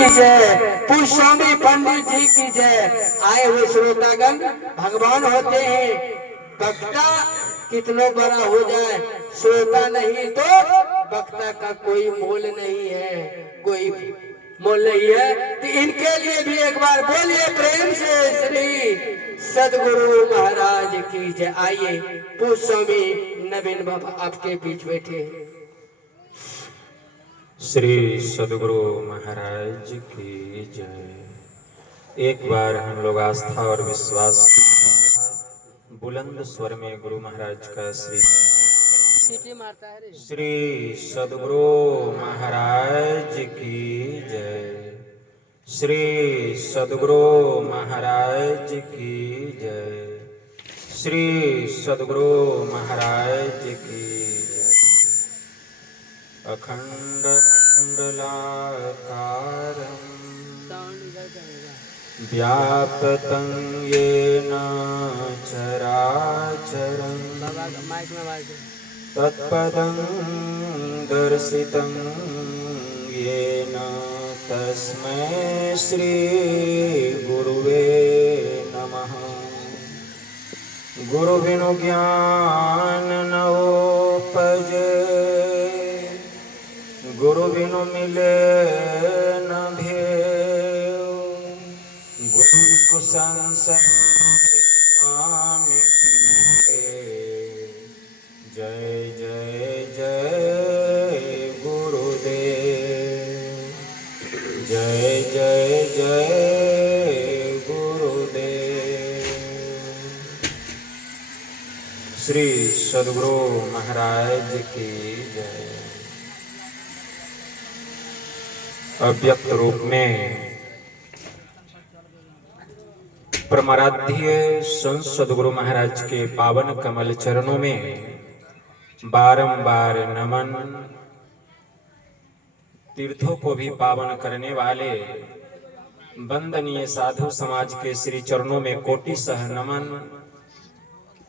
जय, पुष्पामी पंडित जी की जय। आए हुए श्रोतागण, भगवान होते हैं वक्ता कितनों बड़ा हो जाए, श्रोता नहीं तो वक्ता का कोई मोल नहीं है, कोई मोल नहीं है। तो इनके लिए भी एक बार बोलिए प्रेम से श्री सदगुरु महाराज की जय। आइए पुष्पामी नवीन बाबा आपके बीच बैठे। श्री सदगुरु महाराज की जय। एक बार हम लोग आस्था और विश्वास बुलंद स्वर में गुरु महाराज का श्री सदगुरु महाराज की जय। श्री सदगुरु महाराज की जय। श्री सदगुरु महाराज की अखंड मंडलाकारं व्याप्तं येन चराचरं तत्पदं दर्शितं येन तस्मै श्री गुरुवे नमः। गुरु बिनु ज्ञान न उपजे, गुरु बिनु मिले न भेव, गुरु बिनु संसय नामि मूढ़े। जय जय जय गुरुदेव, जय जय जय गुरुदेव। श्री सदगुरु महाराज की जय। अव्यक्त रूप में परमाराध्य संत सदगुरु महाराज के पावन कमल चरणों में बारंबार नमन। तीर्थों को भी पावन करने वाले वंदनीय साधु समाज के श्री चरणों में कोटि सह नमन।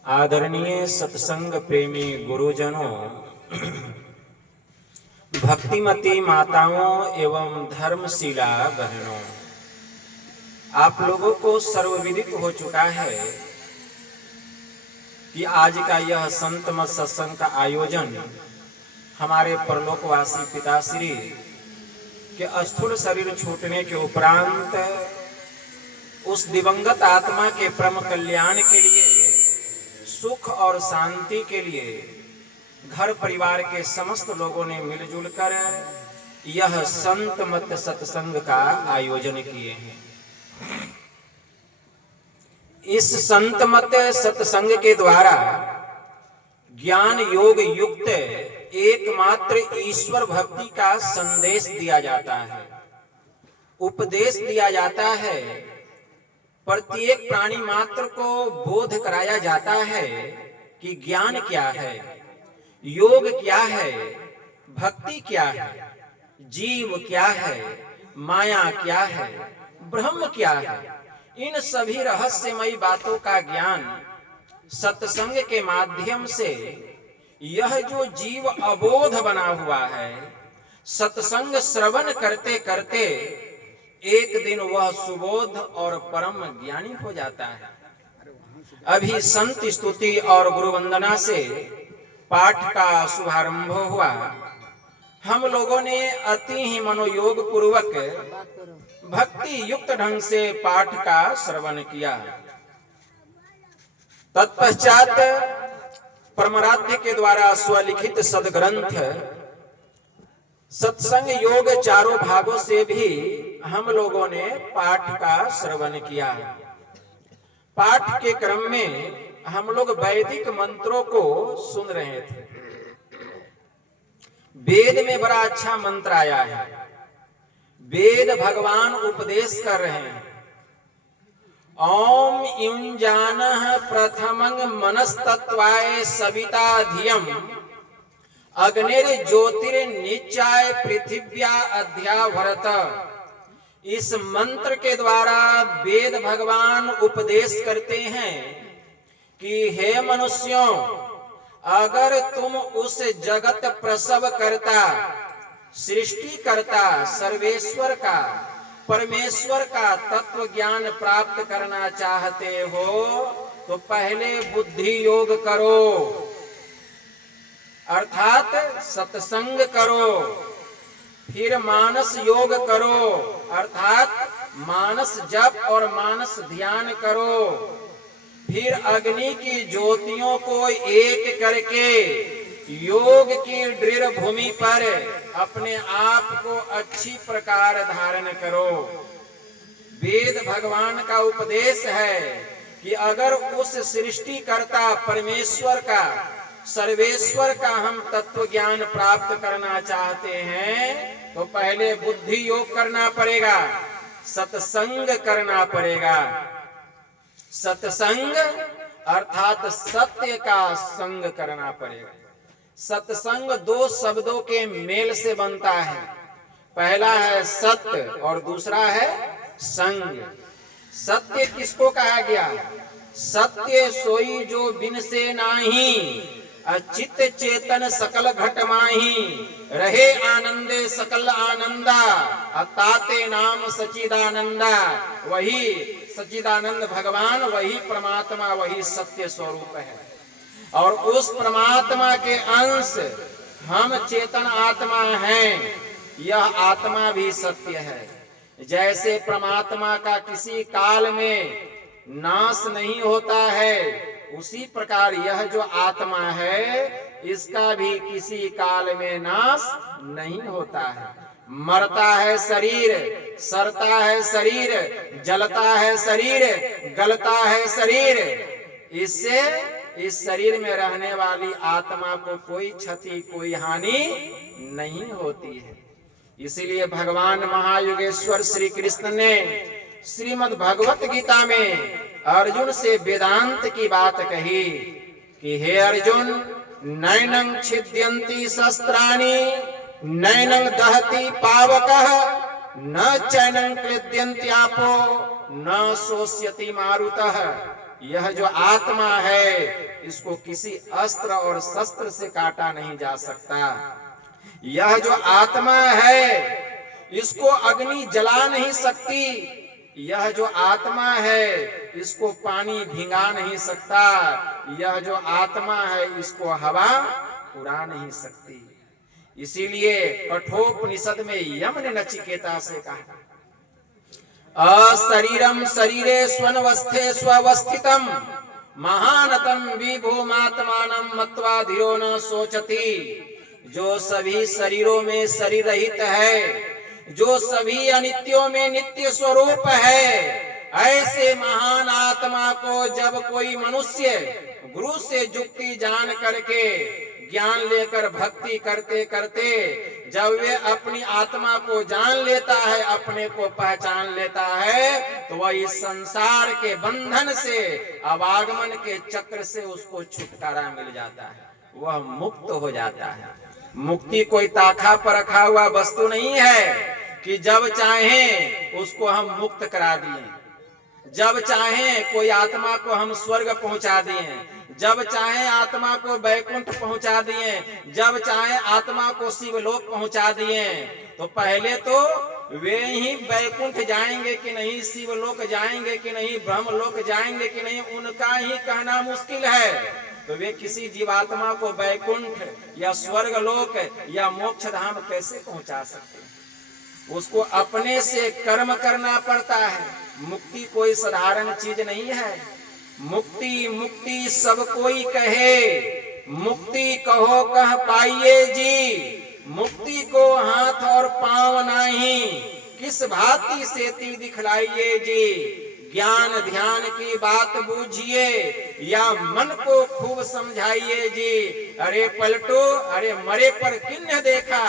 आदरणीय सत्संग प्रेमी गुरुजनों, भक्तिमती माताओं एवं धर्मशीला बहनों, आप लोगों को सर्वविदित हो चुका है कि आज का यह संत मत सत्संग का आयोजन हमारे परलोकवासी पिताश्री के स्थूल शरीर छूटने के उपरांत उस दिवंगत आत्मा के परम कल्याण के लिए, सुख और शांति के लिए घर परिवार के समस्त लोगों ने मिलजुल कर यह संत मत सत्संग का आयोजन किए हैं। इस संत मत सत्संग के द्वारा ज्ञान योग युक्त एकमात्र ईश्वर भक्ति का संदेश दिया जाता है, उपदेश दिया जाता है। प्रत्येक प्राणी मात्र को बोध कराया जाता है कि ज्ञान क्या है, योग क्या है, भक्ति क्या है, जीव क्या है, माया क्या है, ब्रह्म क्या है। इन सभी रहस्यमयी बातों का ज्ञान सत्संग के माध्यम से यह जो जीव अबोध बना हुआ है, सत्संग श्रवण करते करते एक दिन वह सुबोध और परम ज्ञानी हो जाता है। अभी संत स्तुति और गुरु वंदना से पाठ का शुभारंभ हुआ। हम लोगों ने अति ही मनोयोग पूर्वक भक्ति युक्त ढंग से पाठ का श्रवण किया। तत्पश्चात परमाराध्य के द्वारा स्वलिखित सदग्रंथ सत्संग योग चारों भागों से भी हम लोगों ने पाठ का श्रवण किया। पाठ के क्रम में हम लोग वैदिक मंत्रों को सुन रहे थे। वेद में बड़ा अच्छा मंत्र आया है। वेद भगवान उपदेश कर रहे हैं। ओम युञ्जानः प्रथमं मनस्तत्वाय सविता धियम अग्निर्ज्योतिर्निचाय पृथिव्या अध्यावरत। इस मंत्र के द्वारा वेद भगवान उपदेश करते हैं कि हे मनुष्यों, अगर तुम उस जगत प्रसव करता, सृष्टि करता सर्वेश्वर का परमेश्वर का तत्व ज्ञान प्राप्त करना चाहते हो तो पहले बुद्धि योग करो, अर्थात सत्संग करो, फिर मानस योग करो, अर्थात मानस जप और मानस ध्यान करो, फिर अग्नि की ज्योतियों को एक करके योग की दृढ़ भूमि पर अपने आप को अच्छी प्रकार धारण करो। वेद भगवान का उपदेश है कि अगर उस सृष्टिकर्ता परमेश्वर का, सर्वेश्वर का हम तत्व ज्ञान प्राप्त करना चाहते हैं तो पहले बुद्धि योग करना पड़ेगा, सत्संग करना पड़ेगा। सत्संग अर्थात सत्य का संग करना पड़ेगा। सत्संग दो शब्दों के मेल से बनता है, पहला है सत्य और दूसरा है संग। सत्य किसको कहा गया? सत्य सोई जो बिन से नाही, अचित चेतन सकल घट माही, रहे आनंदे सकल आनंदा, अताते नाम सचिदानंदा। वही सचिदानंद भगवान, वही परमात्मा, वही सत्य स्वरूप है। और उस परमात्मा के अंश हम चेतन आत्मा हैं। यह आत्मा भी सत्य है। जैसे परमात्मा का किसी काल में नाश नहीं होता है, उसी प्रकार यह जो आत्मा है इसका भी किसी काल में नाश नहीं होता है। मरता है शरीर, सड़ता है शरीर, जलता है शरीर, गलता है शरीर। इससे इस शरीर में रहने वाली आत्मा को कोई क्षति, कोई हानि नहीं होती है। इसीलिए भगवान महायुगेश्वर श्री कृष्ण ने श्रीमद् भगवत गीता में अर्जुन से वेदांत की बात कही कि हे अर्जुन, नैनं छिद्यन्ति शस्त्राणि, नैनं दहति पावकः, न चैनं क्लेद्यन्ति आपो, न शोष्यति मारुतः। यह जो आत्मा है इसको किसी अस्त्र और शस्त्र से काटा नहीं जा सकता। यह जो आत्मा है इसको अग्नि जला नहीं सकती। यह जो आत्मा है इसको पानी भिंगा नहीं सकता। यह जो आत्मा है इसको हवा उड़ा नहीं सकती। इसीलिए कठोपनिषद में यम ने नचिकेता से कहा, अशरीरम शरीरे स्वनवस्थे स्वस्थितम, महानतम विभूमात्मानं मत्वा धीरो न सोचति। जो सभी शरीरों में शरीर रहित है, जो सभी अनित्यों में नित्य स्वरूप है, ऐसे महान आत्मा को जब कोई मनुष्य गुरु से जुक्ति जान करके, ज्ञान लेकर भक्ति करते करते जब वे अपनी आत्मा को जान लेता है, अपने को पहचान लेता है, तो वह इस संसार के बंधन से, अवागमन के चक्र से उसको छुटकारा मिल जाता है, वह मुक्त हो जाता है। मुक्ति कोई ताखा पर रखा हुआ वस्तु नहीं है कि जब चाहें उसको हम मुक्त करा दिए, जब चाहें कोई आत्मा को हम स्वर्ग पहुंचा दिए, जब चाहे आत्मा को वैकुंठ पहुंचा दिए, जब चाहे आत्मा को शिवलोक पहुंचा दिए। तो पहले तो वे ही वैकुंठ जाएंगे कि नहीं, शिवलोक जाएंगे कि नहीं, ब्रह्मलोक जाएंगे कि नहीं, उनका ही कहना मुश्किल है। तो वे किसी जीवात्मा को वैकुंठ या स्वर्गलोक या मोक्ष धाम कैसे पहुंचा सकते हैं? उसको अपने से कर्म करना पड़ता है। मुक्ति कोई साधारण चीज नहीं है। मुक्ति मुक्ति सब कोई कहे, मुक्ति कहो कह पाइए जी, मुक्ति को हाथ और पांव नहीं, किस भांति से ती दिखलाइए जी। ज्ञान ध्यान की बात बूझिए या मन को खूब समझाइए जी। अरे पलटो, अरे मरे पर किन्ने देखा,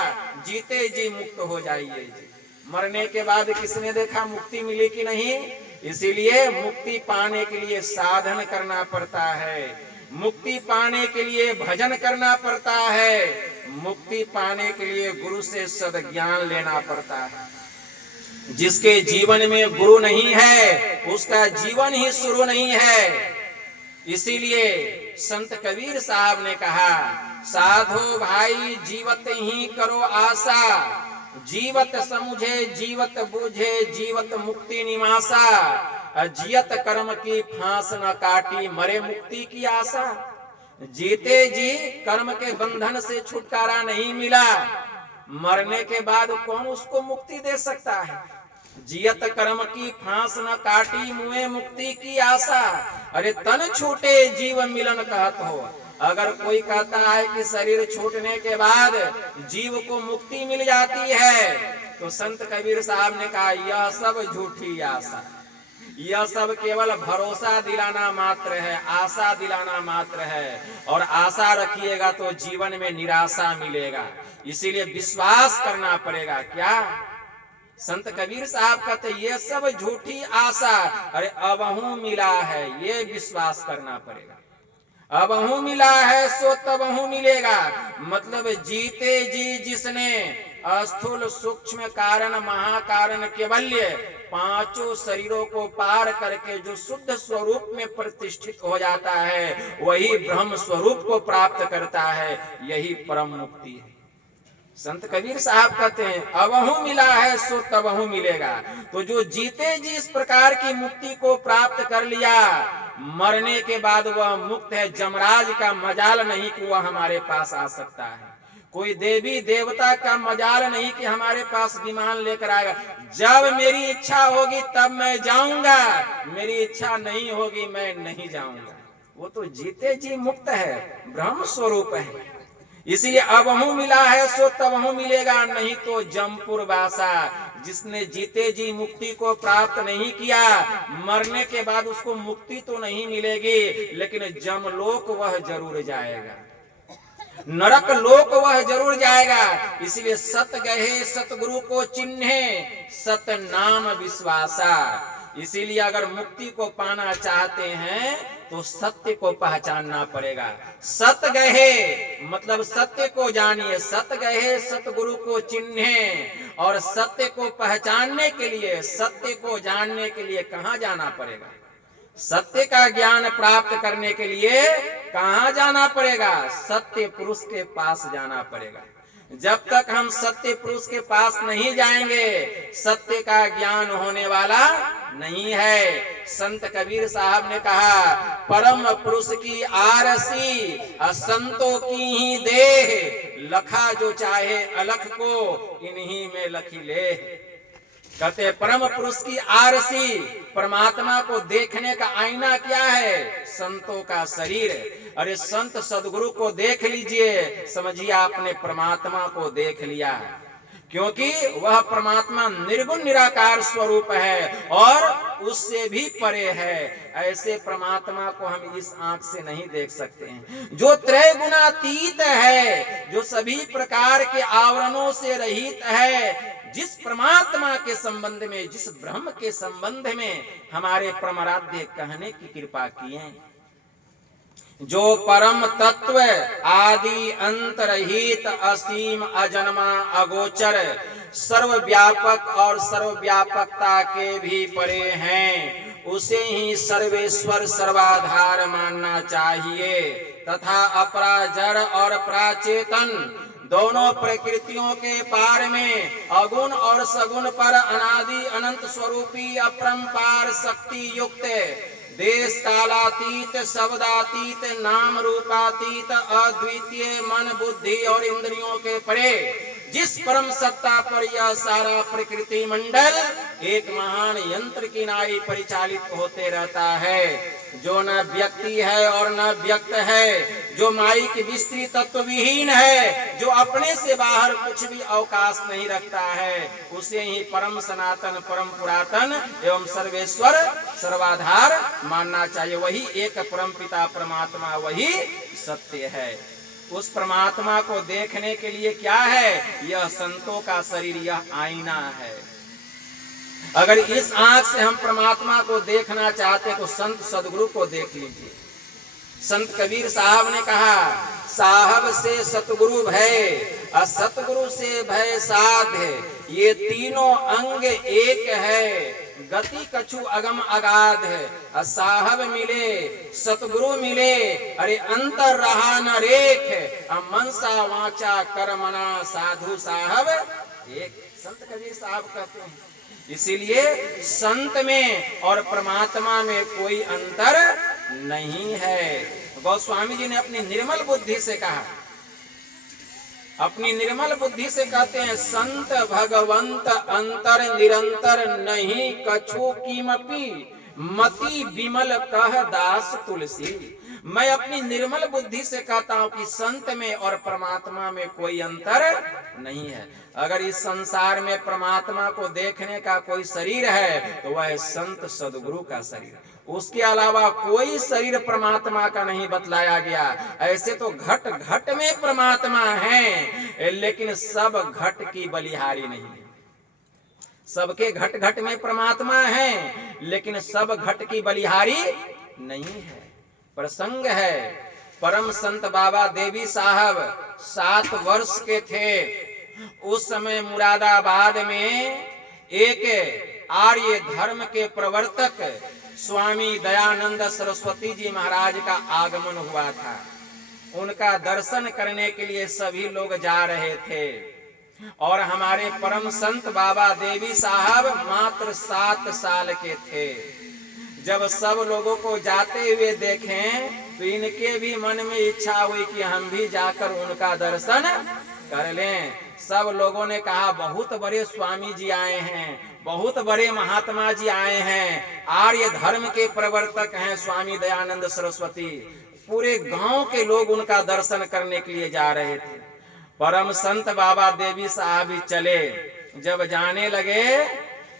जीते जी मुक्त हो जाइए जी। मरने के बाद किसने देखा मुक्ति मिली कि नहीं? इसीलिए मुक्ति पाने के लिए साधन करना पड़ता है, मुक्ति पाने के लिए भजन करना पड़ता है, मुक्ति पाने के लिए गुरु से सद्ज्ञान लेना पड़ता है। जिसके जीवन में गुरु नहीं है उसका जीवन ही शुरू नहीं है। इसीलिए संत कबीर साहब ने कहा, साधो भाई जीवत ही करो आशा, जीवत समुझे जीवत बूझे जीवत मुक्ति निवासा, जियत कर्म की फांस न काटी मरे मुक्ति की आशा। जीते जी कर्म के बंधन से छुटकारा नहीं मिला, मरने के बाद कौन उसको मुक्ति दे सकता है। जियत कर्म की फांस न काटी मुए मुक्ति की आशा, अरे तन छूटे जीव मिलन कहत हो। अगर कोई कहता है कि शरीर छूटने के बाद जीव को मुक्ति मिल जाती है, तो संत कबीर साहब ने कहा यह सब झूठी आशा, यह सब केवल भरोसा दिलाना मात्र है, आशा दिलाना मात्र है। और आशा रखिएगा तो जीवन में निराशा मिलेगा, इसीलिए विश्वास करना पड़ेगा। क्या संत कबीर साहब कहते ये सब झूठी आशा, अरे अबहू मिला है ये विश्वास करना पड़ेगा। अबहू मिला है सो तबहू मिलेगा, मतलब जीते जी जिसने स्थूल सूक्ष्म कारण महाकारण केवल्य पांचों शरीरों को पार करके जो शुद्ध स्वरूप में प्रतिष्ठित हो जाता है, वही ब्रह्म स्वरूप को प्राप्त करता है, यही परम मुक्ति है। संत कबीर साहब कहते हैं अबहू मिला है सो तबहू मिलेगा। तो जो जीते जी इस प्रकार की मुक्ति को प्राप्त कर लिया, मरने के बाद वह मुक्त है। जमराज का मजाल नहीं कि वह हमारे पास आ सकता है, कोई देवी देवता का मजाल नहीं कि हमारे पास विमान लेकर आएगा। जब मेरी इच्छा होगी तब मैं जाऊंगा, मेरी इच्छा नहीं होगी मैं नहीं जाऊंगा। वो तो जीते जी मुक्त है, ब्रह्म स्वरूप है। इसलिए अबहू मिला है सो तबहू मिलेगा, नहीं तो जमपुर वासा। जिसने जीते जी मुक्ति को प्राप्त नहीं किया, मरने के बाद उसको मुक्ति तो नहीं मिलेगी, लेकिन जमलोक वह जरूर जाएगा, नरक लोक वह जरूर जाएगा। इसलिए सत गहे सतगुरु को चिन्हे, सत नाम विश्वासा। इसीलिए अगर मुक्ति को पाना चाहते हैं तो सत्य को पहचानना पड़ेगा। सत गहे मतलब सत्य को जानिए, सत गहे सतगुरु को चिन्हे। और सत्य को पहचानने के लिए, सत्य को जानने के लिए कहाँ जाना पड़ेगा? सत्य का ज्ञान प्राप्त करने के लिए कहाँ जाना पड़ेगा? सत्य पुरुष के पास जाना पड़ेगा। जब तक हम सत्य पुरुष के पास नहीं जाएंगे, सत्य का ज्ञान होने वाला नहीं है। संत कबीर साहब ने कहा परम पुरुष की आरसी, संतों की ही देह। लखा जो चाहे अलख को, इन्हीं में लखी ले। कहते परम पुरुष की आरसी, परमात्मा को देखने का आईना क्या है? संतों का शरीर। अरे संत सदगुरु को देख लीजिए, समझिए आपने परमात्मा को देख लिया, क्योंकि वह परमात्मा निर्गुण निराकार स्वरूप है और उससे भी परे है। ऐसे परमात्मा को हम इस आंख से नहीं देख सकते हैं, जो त्रय गुणातीत है, जो सभी प्रकार के आवरणों से रहित है। जिस परमात्मा के संबंध में, जिस ब्रह्म के संबंध में हमारे परमाराध्य कहने की कृपा किए, जो परम तत्व आदि अंत रहित असीम अजन्मा अगोचर सर्वव्यापक और सर्वव्यापकता के भी परे हैं, उसे ही सर्वेश्वर सर्वाधार मानना चाहिए। तथा अपराजर और प्राचेतन दोनों प्रकृतियों के पार में अगुण और सगुण पर अनादि अनंत स्वरूपी अपरंपार शक्ति युक्त, देश कालातीत शब्दातीत नाम रूपातीत अद्वितीय मन बुद्धि और इंद्रियों के परे जिस परम सत्ता पर यह सारा प्रकृति मंडल एक महान यंत्र की नाई परिचालित होते रहता है, जो न व्यक्ति है और न व्यक्त है, जो माइक विस्तृत तत्व विहीन है, जो अपने से बाहर कुछ भी अवकाश नहीं रखता है, उसे ही परम सनातन परम पुरातन एवं सर्वेश्वर सर्वाधार मानना चाहिए। वही एक परम पिता परमात्मा, वही सत्य है। उस परमात्मा को देखने के लिए क्या है? यह संतों का शरीर, यह आईना है। अगर इस आंख से हम परमात्मा को देखना चाहते तो संत सदगुरु को देख लीजिए। संत कबीर साहब ने कहा साहब से सतगुरु भय, सतगुरु से भय साध्य, ये तीनों अंग एक है, गति कछु अगम अगाध है। साहब मिले सतगुरु मिले, अरे अंतर रहा न रेख, मनसा वाचा कर्मना साधु साहब एक, संत कबीर साहब कहते हैं। इसीलिए संत में और परमात्मा में कोई अंतर नहीं है। गोस्वामी जी ने अपनी निर्मल बुद्धि से कहा, अपनी निर्मल बुद्धि से कहते हैं, संत भगवंत अंतर निरंतर नहीं कछु कीमपि मति विमल कह दास तुलसी। मैं अपनी निर्मल बुद्धि से कहता हूं कि संत में और परमात्मा में कोई अंतर नहीं है। अगर इस संसार में परमात्मा को देखने का कोई शरीर है तो वह संत सदगुरु का शरीर, उसके अलावा कोई शरीर परमात्मा का नहीं बतलाया गया। ऐसे तो घट घट में परमात्मा है, लेकिन सब घट की बलिहारी नहीं है। सबके घट घट में परमात्मा है, लेकिन सब घट की बलिहारी नहीं है। प्रसंग है, परम संत बाबा देवी साहब 7 वर्ष के थे। उस समय मुरादाबाद में एक आर्य धर्म के प्रवर्तक स्वामी दयानंद सरस्वती जी महाराज का आगमन हुआ था। उनका दर्शन करने के लिए सभी लोग जा रहे थे और हमारे परम संत बाबा देवी साहब मात्र 7 साल के थे। जब सब लोगों को जाते हुए देखें तो इनके भी मन में इच्छा हुई कि हम भी जाकर उनका दर्शन कर लें। सब लोगों ने कहा, बहुत बड़े स्वामी जी आए हैं, बहुत बड़े महात्मा जी आए हैं, आर्य धर्म के प्रवर्तक हैं स्वामी दयानंद सरस्वती। पूरे गांव के लोग उनका दर्शन करने के लिए जा रहे थे। परम संत बाबा देवी साहब भी चले। जब जाने लगे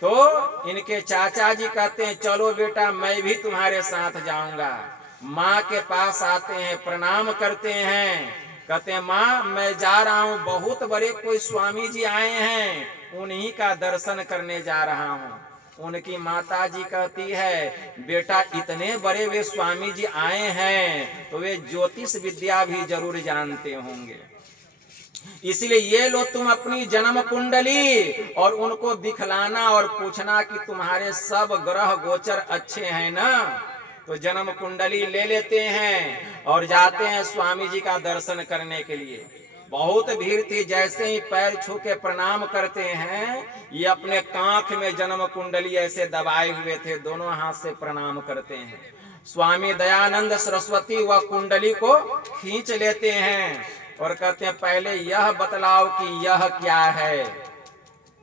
तो इनके चाचा जी कहते हैं, चलो बेटा मैं भी तुम्हारे साथ जाऊंगा। माँ के पास आते हैं, प्रणाम करते हैं, कहते हैं माँ मैं जा रहा हूँ, बहुत बड़े कोई स्वामी जी आए हैं, उन्हीं का दर्शन करने जा रहा हूँ। उनकी माता जी कहती है, बेटा इतने बड़े वे स्वामी जी आए हैं तो वे ज्योतिष विद्या भी जरूर जानते होंगे, इसलिए ये लो तुम अपनी जन्म कुंडली और उनको दिखलाना और पूछना कि तुम्हारे सब ग्रह गोचर अच्छे हैं ना। तो जन्म कुंडली ले लेते हैं और जाते हैं स्वामी जी का दर्शन करने के लिए। बहुत भीड़ थी, जैसे ही पैर छू के प्रणाम करते हैं, ये अपने कांख में जन्म कुंडली ऐसे दबाए हुए थे, दोनों हाथ से प्रणाम करते हैं। स्वामी दयानंद सरस्वती वह कुंडली को खींच लेते हैं और कहते हैं, पहले यह बतलाओ कि यह क्या है।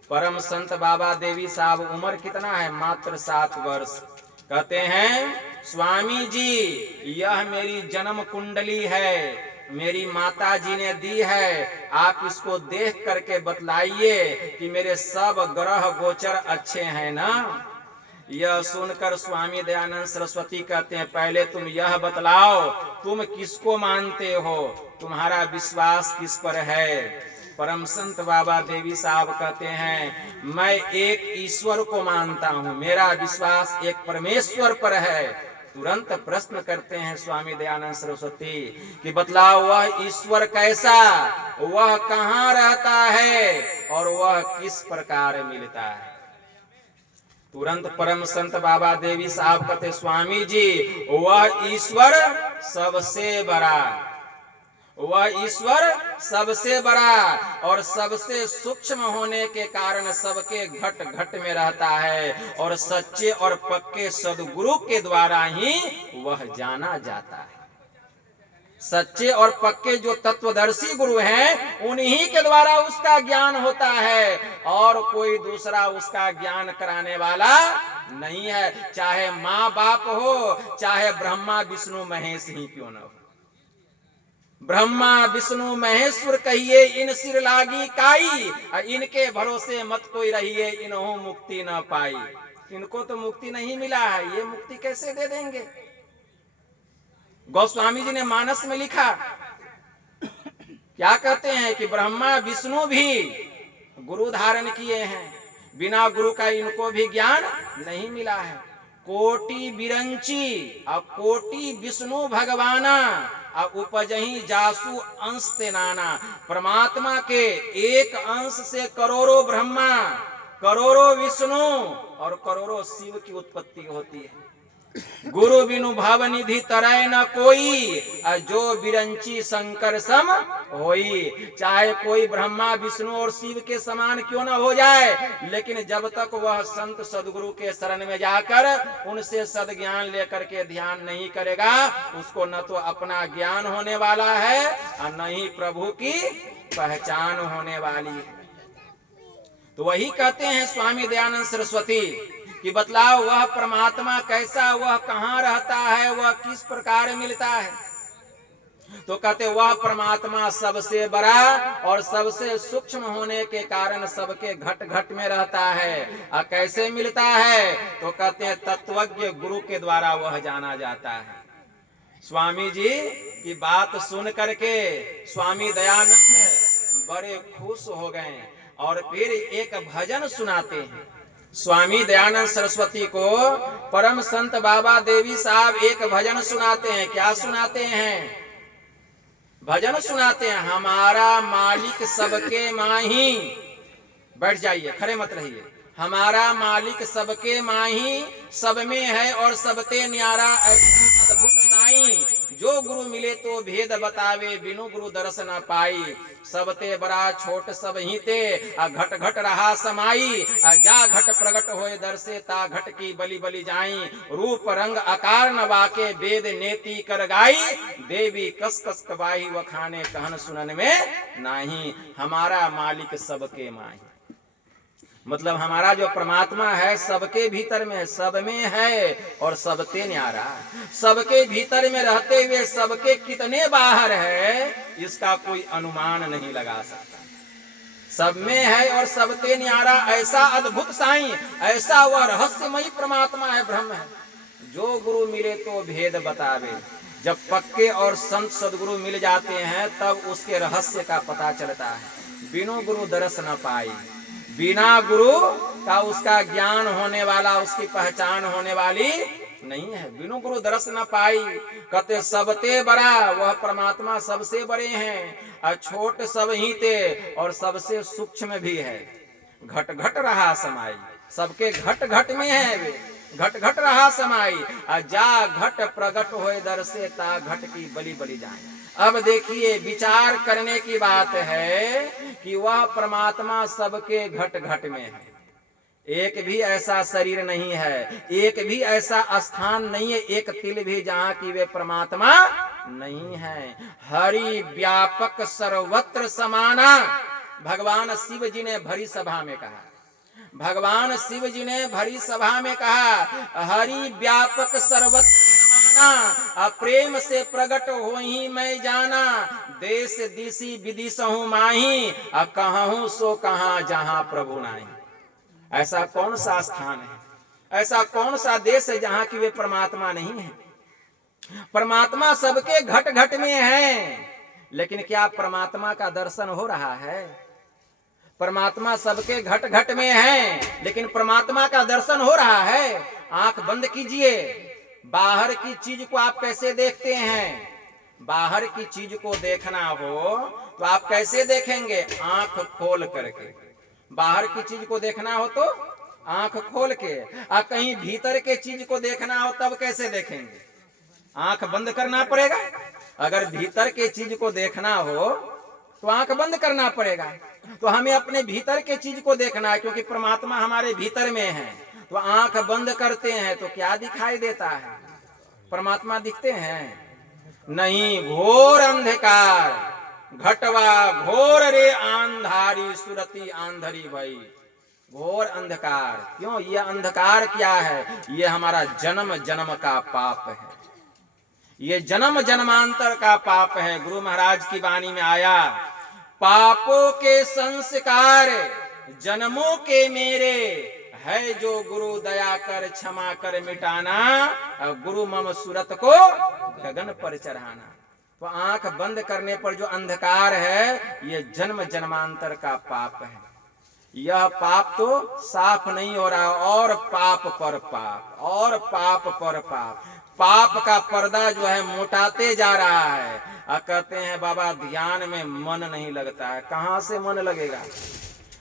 परम संत बाबा देवी साहब उम्र कितना है, मात्र 7 वर्ष। कहते हैं, स्वामी जी यह मेरी जन्म कुंडली है, मेरी माता जी ने दी है, आप इसको देख करके बतलाइए कि मेरे सब ग्रह गोचर अच्छे हैं ना। यह सुनकर स्वामी दयानंद सरस्वती कहते हैं, पहले तुम यह बतलाओ तुम किसको मानते हो, तुम्हारा विश्वास किस पर है। परम संत बाबा देवी साहब कहते हैं, मैं एक ईश्वर को मानता हूँ, मेरा विश्वास एक परमेश्वर पर है। तुरंत प्रश्न करते हैं स्वामी दयानंद सरस्वती कि बतलाओ वह ईश्वर कैसा, वह कहाँ रहता है और वह किस प्रकार मिलता है। तुरंत परम संत बाबा देवी साहब कहते, स्वामी जी वह ईश्वर सबसे बड़ा, वह ईश्वर सबसे बड़ा और सबसे सूक्ष्म होने के कारण सबके घट घट में रहता है और सच्चे और पक्के सद्गुरु के द्वारा ही वह जाना जाता है। सच्चे और पक्के जो तत्वदर्शी गुरु हैं उन्हीं के द्वारा उसका ज्ञान होता है और कोई दूसरा उसका ज्ञान कराने वाला नहीं है, चाहे माँ बाप हो, चाहे ब्रह्मा विष्णु महेश ही क्यों न हो। ब्रह्मा विष्णु महेश्वर कहिए इन सिर लागी काई, इनके भरोसे मत कोई रहिए इन्हों मुक्ति न पाई। इनको तो मुक्ति नहीं मिला है, ये मुक्ति कैसे दे देंगे। गोस्वामी जी ने मानस में लिखा, क्या कहते हैं कि ब्रह्मा विष्णु भी गुरु धारण किए हैं, बिना गुरु का इनको भी ज्ञान नहीं मिला है। कोटि बिरंची और कोटि विष्णु भगवाना और उपजही जासु अंश तेनाना। परमात्मा के एक अंश से करोड़ों ब्रह्मा, करोड़ों विष्णु और करोड़ों शिव की उत्पत्ति होती है। गुरु बिनु भव निधि तरय न कोई, जो बिरंची शंकर सम होई। चाहे कोई ब्रह्मा विष्णु और शिव के समान क्यों न हो जाए, लेकिन जब तक वह संत सदगुरु के शरण में जाकर उनसे सद्ज्ञान लेकर के ध्यान नहीं करेगा, उसको न तो अपना ज्ञान होने वाला है और न ही प्रभु की पहचान होने वाली है। तो वही कहते हैं स्वामी दयानंद सरस्वती कि बतलाओ वह परमात्मा कैसा, वह कहाँ रहता है, वह किस प्रकार मिलता है। तो कहते वह परमात्मा सबसे बड़ा और सबसे सूक्ष्म होने के कारण सबके घट घट में रहता है। और कैसे मिलता है, तो कहते हैं तत्वज्ञ गुरु के द्वारा वह जाना जाता है। स्वामी जी की बात सुन करके स्वामी दयानंद बड़े खुश हो गए और फिर एक भजन सुनाते हैं। स्वामी दयानंद सरस्वती को परम संत बाबा देवी साहब एक भजन सुनाते हैं। क्या सुनाते हैं? भजन सुनाते हैं, हमारा मालिक सबके माही। बैठ जाइए, खड़े मत रहिए। हमारा मालिक सबके माही, सब में है और सबते न्यारा ऐसा अद्भुत साईं। जो गुरु मिले तो भेद बतावे, बिनु गुरु दर्श न पाई। सबते बड़ा छोट सब ही ते, घट घट रहा समाई। जा घट प्रगट होए दर्शे, ता घट की बलि बलि जाई। रूप रंग आकार न वाके, वेद नेति कर गाई। देवी कस कस कबाही, वखाने कहन सुनन में नाही। हमारा मालिक सबके माही, मतलब हमारा जो परमात्मा है सबके भीतर में, सब में है और सबते न्यारा। सबके भीतर में रहते हुए सबके कितने बाहर है, इसका कोई अनुमान नहीं लगा सकता। सब में है और सबते न्यारा, ऐसा अद्भुत साईं, ऐसा वह रहस्यमयी परमात्मा है, ब्रह्म है। जो गुरु मिले तो भेद बतावे। जब पक्के और संत सदगुरु मिल जाते हैं तब उसके रहस्य का पता चलता है। बिनु गुरु दर्श न पाई, बिना गुरु का उसका ज्ञान होने वाला, उसकी पहचान होने वाली नहीं है। बिनु गुरु दर्श न पाई। कहते सबते बड़ा, वह परमात्मा सबसे बड़े हैं और छोट सब ही थे और सबसे सूक्ष्म भी है। घट घट रहा समाई, सबके घट घट में है वे, घट घट रहा समाई। जा घट प्रगट होए दर्शे, ता घट की बलि बलि जाए। अब देखिए, विचार करने की बात है कि वह परमात्मा सबके घट घट में है। एक भी ऐसा शरीर नहीं है, एक भी ऐसा स्थान नहीं है, एक तिल भी जहाँ की वे परमात्मा नहीं है। हरि व्यापक सर्वत्र समाना, भगवान शिव जी ने भरी सभा में कहा। भगवान शिव जी ने भरी सभा में कहा, हरि व्यापक सर्वत्र समाना, प्रेम से प्रगट होही मैं जाना। देश दिशी विदिशहु माही, कहूँ सो कहाँ जहाँ प्रभु नाही। ऐसा कौन सा स्थान है, ऐसा कौन सा देश है जहाँ की वे परमात्मा नहीं है। परमात्मा सबके घट घट में है, लेकिन क्या परमात्मा का दर्शन हो रहा है? परमात्मा सबके घट घट में है, लेकिन परमात्मा का दर्शन हो रहा है? आंख बंद कीजिए, बाहर की चीज को आप कैसे देखते हैं? बाहर की चीज को देखना हो तो आप कैसे देखेंगे? आंख खोल करके। बाहर की चीज को देखना हो तो आंख खोल के। और कहीं भीतर के चीज को देखना हो तब कैसे देखेंगे? आंख बंद करना पड़ेगा। अगर भीतर के चीज को देखना हो तो आंख बंद करना पड़ेगा। तो हमें अपने भीतर के चीज को देखना है, क्योंकि परमात्मा हमारे भीतर में है। तो आंख बंद करते हैं तो क्या दिखाई देता है? परमात्मा दिखते हैं? नहीं। घोर अंधकार, घटवा घोर रे आंधारी, सुरती आंधरी भई। घोर अंधकार। क्यों? ये अंधकार क्या है? ये हमारा जन्म जन्म का पाप है, ये जन्म जन्मांतर का पाप है। गुरु महाराज की वाणी में आया, पापों के संस्कार जन्मों के मेरे, है जो गुरु दया कर क्षमा कर मिटाना, गुरु मम सूरत को गगन पर चढ़ाना। तो आंख बंद करने पर जो अंधकार है, ये जन्म जन्मांतर का पाप है। यह पाप तो साफ नहीं हो रहा, और पाप पर पाप, और पाप पर पाप। पाप का पर्दा जो है मोटाते जा रहा है। कहते हैं बाबा ध्यान में मन नहीं लगता है। कहाँ से मन लगेगा?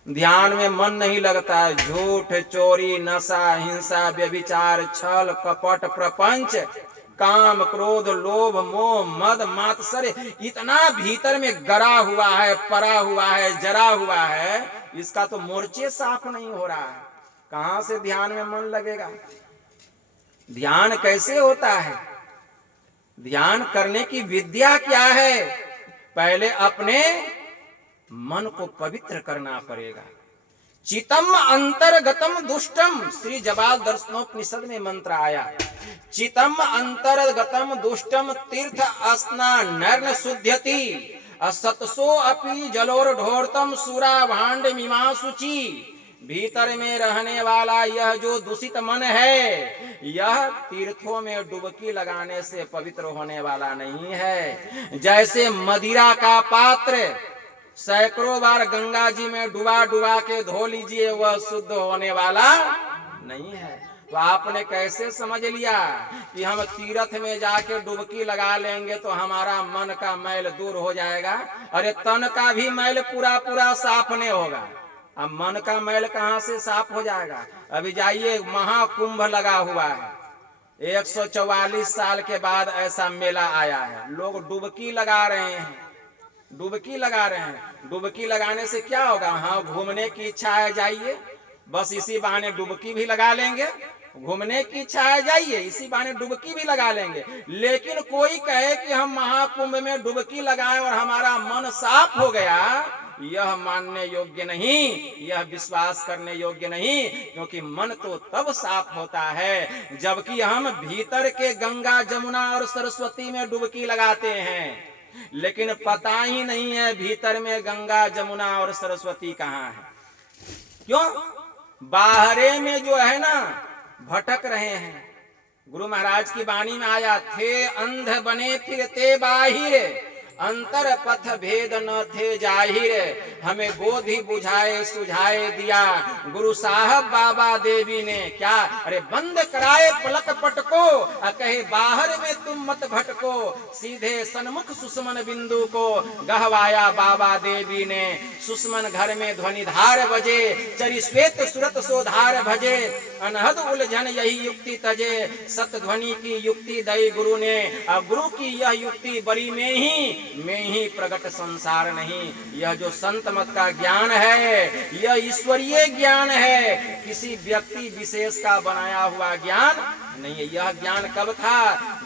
ध्यान में मन नहीं लगता है। झूठ, चोरी, नशा, हिंसा, व्यभिचार, छल, कपट, प्रपंच, काम, क्रोध, लोभ, मोह, मद, मात्सर्य इतना भीतर में गरा हुआ है, परा हुआ है, जरा हुआ है, इसका तो मोर्चे साफ नहीं हो रहा है। कहां से ध्यान में मन लगेगा? ध्यान कैसे होता है? ध्यान करने की विद्या क्या है? पहले अपने मन को पवित्र करना पड़ेगा। चितम अंतर्गतम दुष्टम, श्री जवाल दर्शनोपनिषद में मंत्र आया। चितम अंतर्गतम दुष्टम तीर्थ स्नान नर्न शुद्ध्यति असतसो अपि जलोर्ढोर्तम सुरा भांड मीमा शुचि। भीतर में रहने वाला यह जो दूषित मन है, यह तीर्थों में डुबकी लगाने से पवित्र होने वाला नहीं है। जैसे मदिरा का पात्र सैकड़ों बार गंगा जी में डुबा डुबा के धो लीजिए, वह शुद्ध होने वाला नहीं है। तो आपने कैसे समझ लिया कि हम तीर्थ में जाके डुबकी लगा लेंगे तो हमारा मन का मैल दूर हो जाएगा? अरे तन का भी मैल पूरा पूरा साफ नहीं होगा। अब मन का मैल कहां से साफ हो जाएगा? अभी जाइए, महाकुंभ लगा हुआ है, 144 साल के बाद ऐसा मेला आया है। लोग डुबकी लगा रहे हैं, डुबकी लगा रहे हैं। डुबकी लगाने से क्या होगा? हाँ, घूमने की इच्छा है, जाइए, बस इसी बहाने डुबकी भी लगा लेंगे। घूमने की इच्छा है, जाइए, इसी बहाने डुबकी भी लगा लेंगे। लेकिन कोई कहे कि हम महाकुंभ में डुबकी लगाएं और हमारा मन साफ हो गया, यह मानने योग्य नहीं, यह विश्वास करने योग्य नहीं। क्योंकि मन तो तब साफ होता है जबकि हम भीतर के गंगा, जमुना और सरस्वती में डुबकी लगाते हैं। लेकिन पता ही नहीं है भीतर में गंगा, जमुना और सरस्वती कहाँ है। क्यों? बाहरे में जो है ना, भटक रहे हैं। गुरु महाराज की वाणी में आया, थे अंध बने फिरते बाहिर, अंतर पथ भेद न थे जाहिर, हमें बोधि बुझाए सुझाए दिया गुरु साहब बाबा देवी ने। क्या? अरे बंद कराए पलक पटको, कहे बाहर में तुम मत भटको, सीधे सन्मुख सुषमन बिंदु को गहवाया बाबा देवी ने। सुषमन घर में ध्वनिधार बजे, चरि श्वेत सुरत सोधार भजे, अनहद उलझन यही युक्ति तजे, सत ध्वनि की युक्ति दई गुरु ने। अब गुरु की यह युक्ति बड़ी में ही प्रकट संसार नहीं। यह जो संत मत का ज्ञान है, यह ईश्वरीय ज्ञान है, किसी व्यक्ति विशेष का बनाया हुआ ज्ञान नहीं है। यह ज्ञान कब था?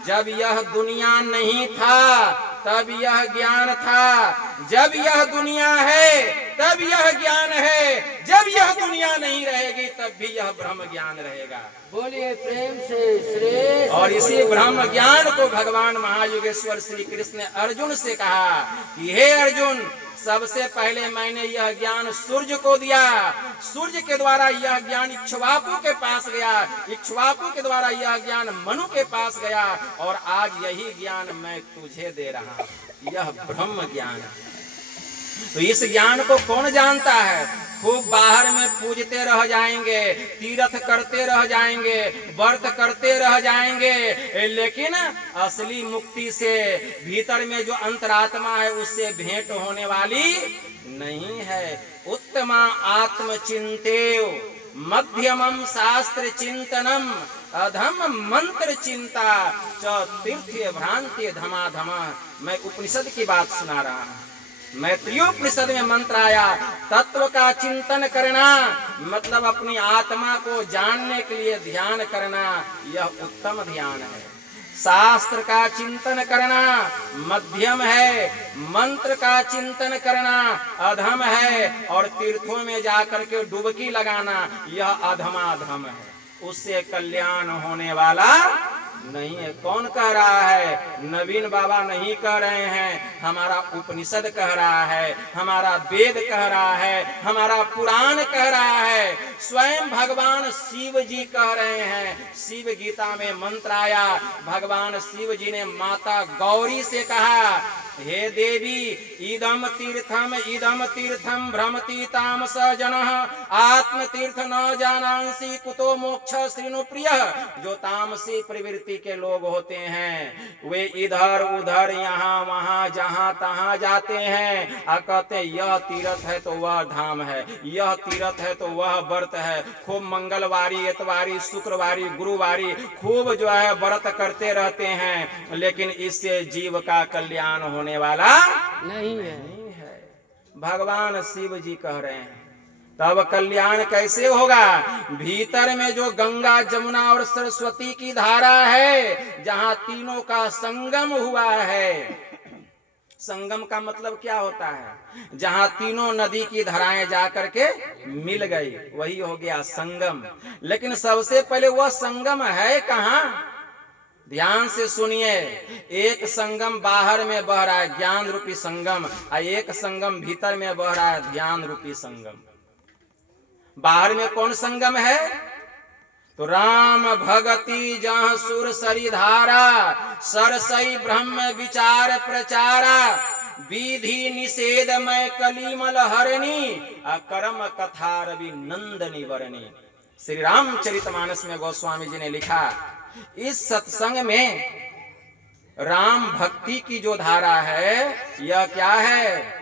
जब यह दुनिया नहीं था तब यह ज्ञान था। जब यह दुनिया है तब यह ज्ञान है। जब यह दुनिया नहीं रहेगी तब भी यह ब्रह्म ज्ञान रहेगा। बोलिए प्रेम से श्रेष्ठ। और इसी ब्रह्म ज्ञान को भगवान महायुगेश्वर श्री कृष्ण ने अर्जुन से कहा कि हे अर्जुन, सबसे पहले मैंने यह ज्ञान सूर्य को दिया, सूर्य के द्वारा यह ज्ञान इक्ष्वाकु के पास गया, इक्ष्वाकु के द्वारा यह ज्ञान मनु के पास गया, और आज यही ज्ञान मैं तुझे दे रहा हूं। यह ब्रह्म ज्ञान है। तो इस ज्ञान को कौन जानता है? खूब बाहर में पूजते रह जाएंगे, तीर्थ करते रह जाएंगे, व्रत करते रह जाएंगे, लेकिन असली मुक्ति से भीतर में जो अंतरात्मा है उससे भेंट होने वाली नहीं है। उत्तमा आत्मचिंतेव मध्यमम शास्त्र चिंतनम अधम मंत्र चिंता च तीर्थ भ्रांति धमाधमा। मैं उपनिषद की बात सुना रहा हूँ। मैत्रियोपनिषद में मंत्र आया, तत्व का चिंतन करना मतलब अपनी आत्मा को जानने के लिए ध्यान करना, यह उत्तम ध्यान है। शास्त्र का चिंतन करना मध्यम है, मंत्र का चिंतन करना अधम है, और तीर्थों में जाकर के डुबकी लगाना यह अधमाधम है। उससे कल्याण होने वाला नहीं है। कौन कह रहा है? नवीन बाबा नहीं कह रहे हैं, हमारा उपनिषद कह रहा है, हमारा वेद कह रहा है, हमारा पुराण कह रहा है, स्वयं भगवान शिव जी कह रहे हैं। शिव गीता में मंत्र आया, भगवान शिव जी ने माता गौरी से कहा, हे देवी इदम तीर्थम भ्रमति तामस जनः आत्म तीर्थ न जानांसि कुतो मोक्ष श्रीनु प्रिय। जो तामसी प्रवृत्ति प्रवृत्ति के लोग होते हैं, वे इधर उधर यहाँ वहाँ जहाँ तहाँ जाते हैं और कहते हैं यह तीर्थ है तो वह धाम है, यह तीर्थ है तो वह व्रत है। खूब मंगलवारी, इतवारी, शुक्रवारी, गुरुवारी खूब जो है व्रत करते रहते हैं, लेकिन इससे जीव का कल्याण होने वाला नहीं है। भगवान शिव जी कह रहे हैं। तब कल्याण कैसे होगा? भीतर में जो गंगा, जमुना और सरस्वती की धारा है, जहां तीनों का संगम हुआ है। संगम का मतलब क्या होता है? जहां तीनों नदी की धाराएं जाकर के मिल गई, वही हो गया संगम। लेकिन सबसे पहले वह संगम है कहां? ध्यान से सुनिए। एक संगम बाहर में बह रहा है, ज्ञान रूपी संगम, और एक संगम भीतर में बह रहा है, ध्यान रूपी संगम। बाहर में कौन संगम है? तो राम भगति जहाँ सुर सरी धारा, सरसई ब्रह्म विचार प्रचारा, विधि निषेध मय कलिमल हरणी, अकर्म कथा रवि नंदनी वरणी। श्री रामचरितमानस में गोस्वामी जी ने लिखा, इस सत्संग में राम भक्ति की जो धारा है, यह क्या है?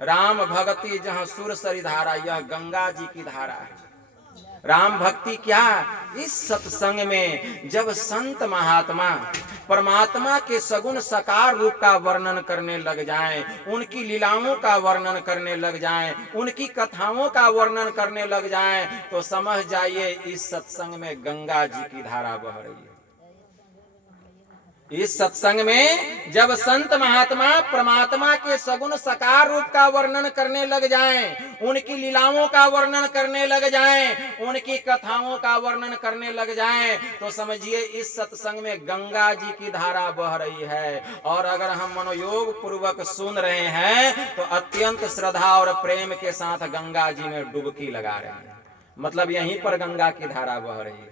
राम भक्ति जहां सुर सरी धारा, यह गंगा जी की धारा है। राम भक्ति क्या? इस सत्संग में जब संत महात्मा परमात्मा के सगुण साकार रूप का वर्णन करने लग जाएं, उनकी लीलाओं का वर्णन करने लग जाएं, उनकी कथाओं का वर्णन करने लग जाएं, तो समझ जाइए इस सत्संग में गंगा जी की धारा बह रही है। इस सत्संग में जब संत महात्मा परमात्मा के सगुण साकार रूप का वर्णन करने लग जाएं, उनकी लीलाओं का वर्णन करने लग जाएं, उनकी कथाओं का वर्णन करने लग जाएं, तो समझिए इस सत्संग में गंगा जी की धारा बह रही है। और अगर हम मनोयोग पूर्वक सुन रहे हैं तो अत्यंत श्रद्धा और प्रेम के साथ गंगा जी में डुबकी लगा रहे हैं, मतलब यहीं पर गंगा की धारा बह रही है।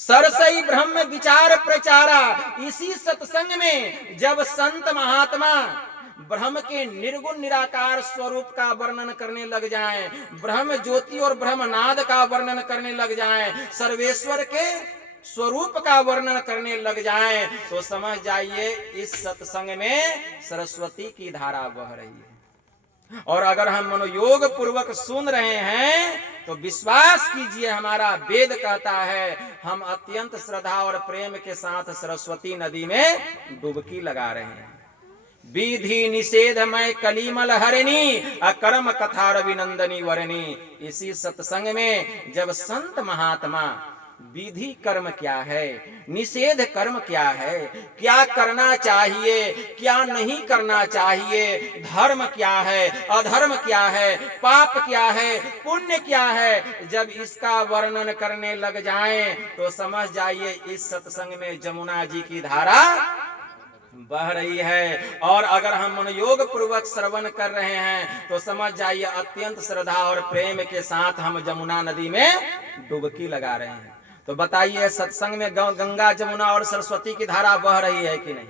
सरसई ब्रह्म विचार प्रचारा, इसी सत्संग में जब संत महात्मा ब्रह्म के निर्गुण निराकार स्वरूप का वर्णन करने लग जाएं, ब्रह्म ज्योति और ब्रह्म नाद का वर्णन करने लग जाएं, सर्वेश्वर के स्वरूप का वर्णन करने लग जाएं, तो समझ जाइए इस सत्संग में सरस्वती की धारा बह रही है। और अगर हम मनोयोग पूर्वक सुन रहे हैं तो विश्वास कीजिए, हमारा वेद कहता है, हम अत्यंत श्रद्धा और प्रेम के साथ सरस्वती नदी में डुबकी लगा रहे हैं। विधि निषेध मय कलिमल हरणी, अकर्म कथा रवि नंदनी वरणी। इसी सत्संग में जब संत महात्मा विधि कर्म क्या है, निषेध कर्म क्या है, क्या करना चाहिए, क्या नहीं करना चाहिए, धर्म क्या है, अधर्म क्या है, पाप क्या है, पुण्य क्या है, जब इसका वर्णन करने लग जाएं, तो समझ जाइए इस सत्संग में जमुना जी की धारा बह रही है। और अगर हम मनोयोग पूर्वक श्रवण कर रहे हैं तो समझ जाइए अत्यंत श्रद्धा और प्रेम के साथ हम जमुना नदी में डुबकी लगा रहे हैं। तो बताइए सत्संग में गंगा, जमुना और सरस्वती की धारा बह रही है कि नहीं?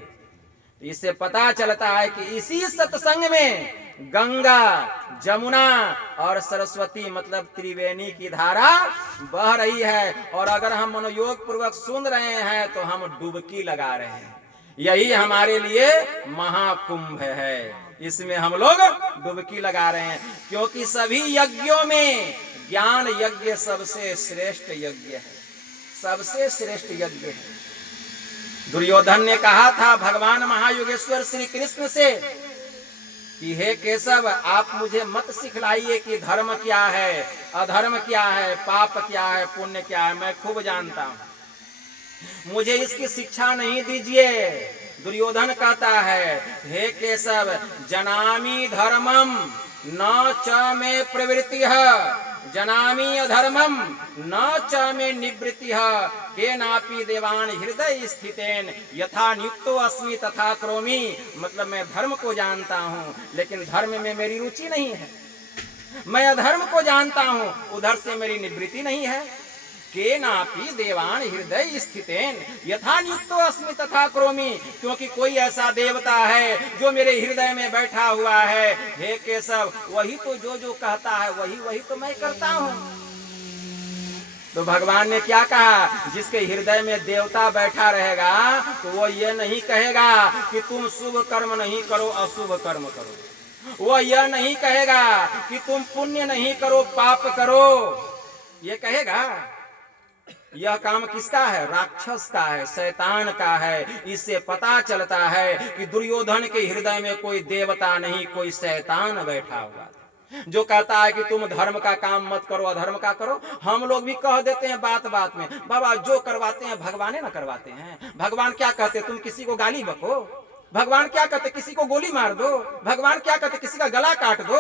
इससे पता चलता है कि इसी सत्संग में गंगा, जमुना और सरस्वती मतलब त्रिवेणी की धारा बह रही है। और अगर हम मनोयोग पूर्वक सुन रहे हैं तो हम डुबकी लगा रहे हैं। यही हमारे लिए महाकुंभ है, इसमें हम लोग डुबकी लगा रहे हैं, क्योंकि सभी यज्ञों में ज्ञान यज्ञ सबसे श्रेष्ठ यज्ञ है, सबसे श्रेष्ठ यज्ञ है। दुर्योधन ने कहा था भगवान महायोगेश्वर श्री कृष्ण से कि हे केशव, आप मुझे मत सिखलाइए कि धर्म क्या है, अधर्म क्या है, पाप क्या है, पुण्य क्या है, मैं खूब जानता हूं, मुझे इसकी शिक्षा नहीं दीजिए। दुर्योधन कहता है हे केशव, जनामि धर्मम न च मे प्रवृत्तिः, जनामि अधर्मम न च मे निवृत्तिः, केनापि देवान हृदय स्थितेन यथा नियुक्तो अस्मि तथा करोमि। मतलब मैं धर्म को जानता हूँ लेकिन धर्म में मेरी रुचि नहीं है, मैं अधर्म को जानता हूँ उधर से मेरी निवृत्ति नहीं है। केनापि देवान हृदय स्थितेन यथा नियुक्तो अस्मि तथा करोमि, क्योंकि कोई ऐसा देवता है जो मेरे हृदय में बैठा हुआ है। हे केशव, वही तो जो जो कहता है वही वही तो मैं करता हूँ। तो भगवान ने क्या कहा, जिसके हृदय में देवता बैठा रहेगा तो वो ये नहीं कहेगा कि तुम शुभ कर्म नहीं करो, अशुभ कर्म करो। वो यह नहीं कहेगा कि तुम पुण्य नहीं करो, पाप करो। ये कहेगा यह काम किसका है, राक्षस का है, शैतान का है। इससे पता चलता है कि दुर्योधन के हृदय में कोई देवता नहीं, कोई शैतान बैठा हुआ जो कहता है कि तुम धर्म का काम मत करो, अधर्म का करो। हम लोग भी कह देते हैं बात बात में, बाबा जो करवाते हैं भगवान ना करवाते हैं। भगवान क्या कहते, तुम किसी को गाली बको। भगवान क्या कहते, किसी को गोली मार दो। भगवान क्या कहते, किसी का गला काट दो।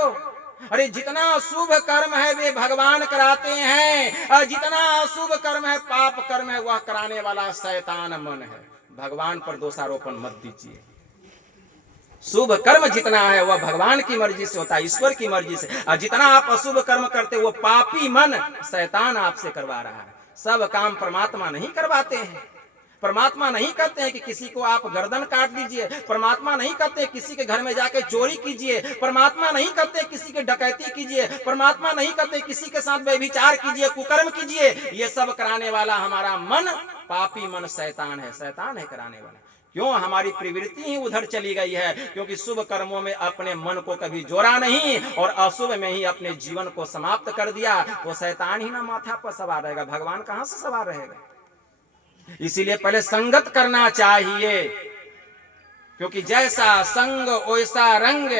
अरे जितना शुभ कर्म है वे भगवान कराते हैं, और जितना अशुभ कर्म है, पाप कर्म है, वह कराने वाला शैतान मन है। भगवान पर दोषारोपण मत दीजिए। शुभ कर्म जितना है वह भगवान की मर्जी से होता है, ईश्वर की मर्जी से। और जितना आप अशुभ कर्म करते वो पापी मन शैतान आपसे करवा रहा है। सब काम परमात्मा नहीं करवाते हैं। परमात्मा नहीं कहते हैं कि किसी को आप गर्दन काट दीजिए। परमात्मा नहीं कहते किसी के घर में जाके चोरी कीजिए। परमात्मा नहीं कहते किसी के डकैती कीजिए। परमात्मा नहीं कहते किसी के साथ व्यभिचार कीजिए, कुकर्म कीजिए। ये सब कराने वाला हमारा मन, पापी मन शैतान है, शैतान है कराने वाला। क्यों, हमारी प्रवृत्ति ही उधर चली गई है, क्योंकि शुभ कर्मों में अपने मन को कभी जोड़ा नहीं और अशुभ में ही अपने जीवन को समाप्त कर दिया। तो शैतान ही ना माथा पर सवार रहेगा, भगवान कहां से सवार रहेगा। इसीलिए पहले संगत करना चाहिए, क्योंकि जैसा संग वैसा रंग।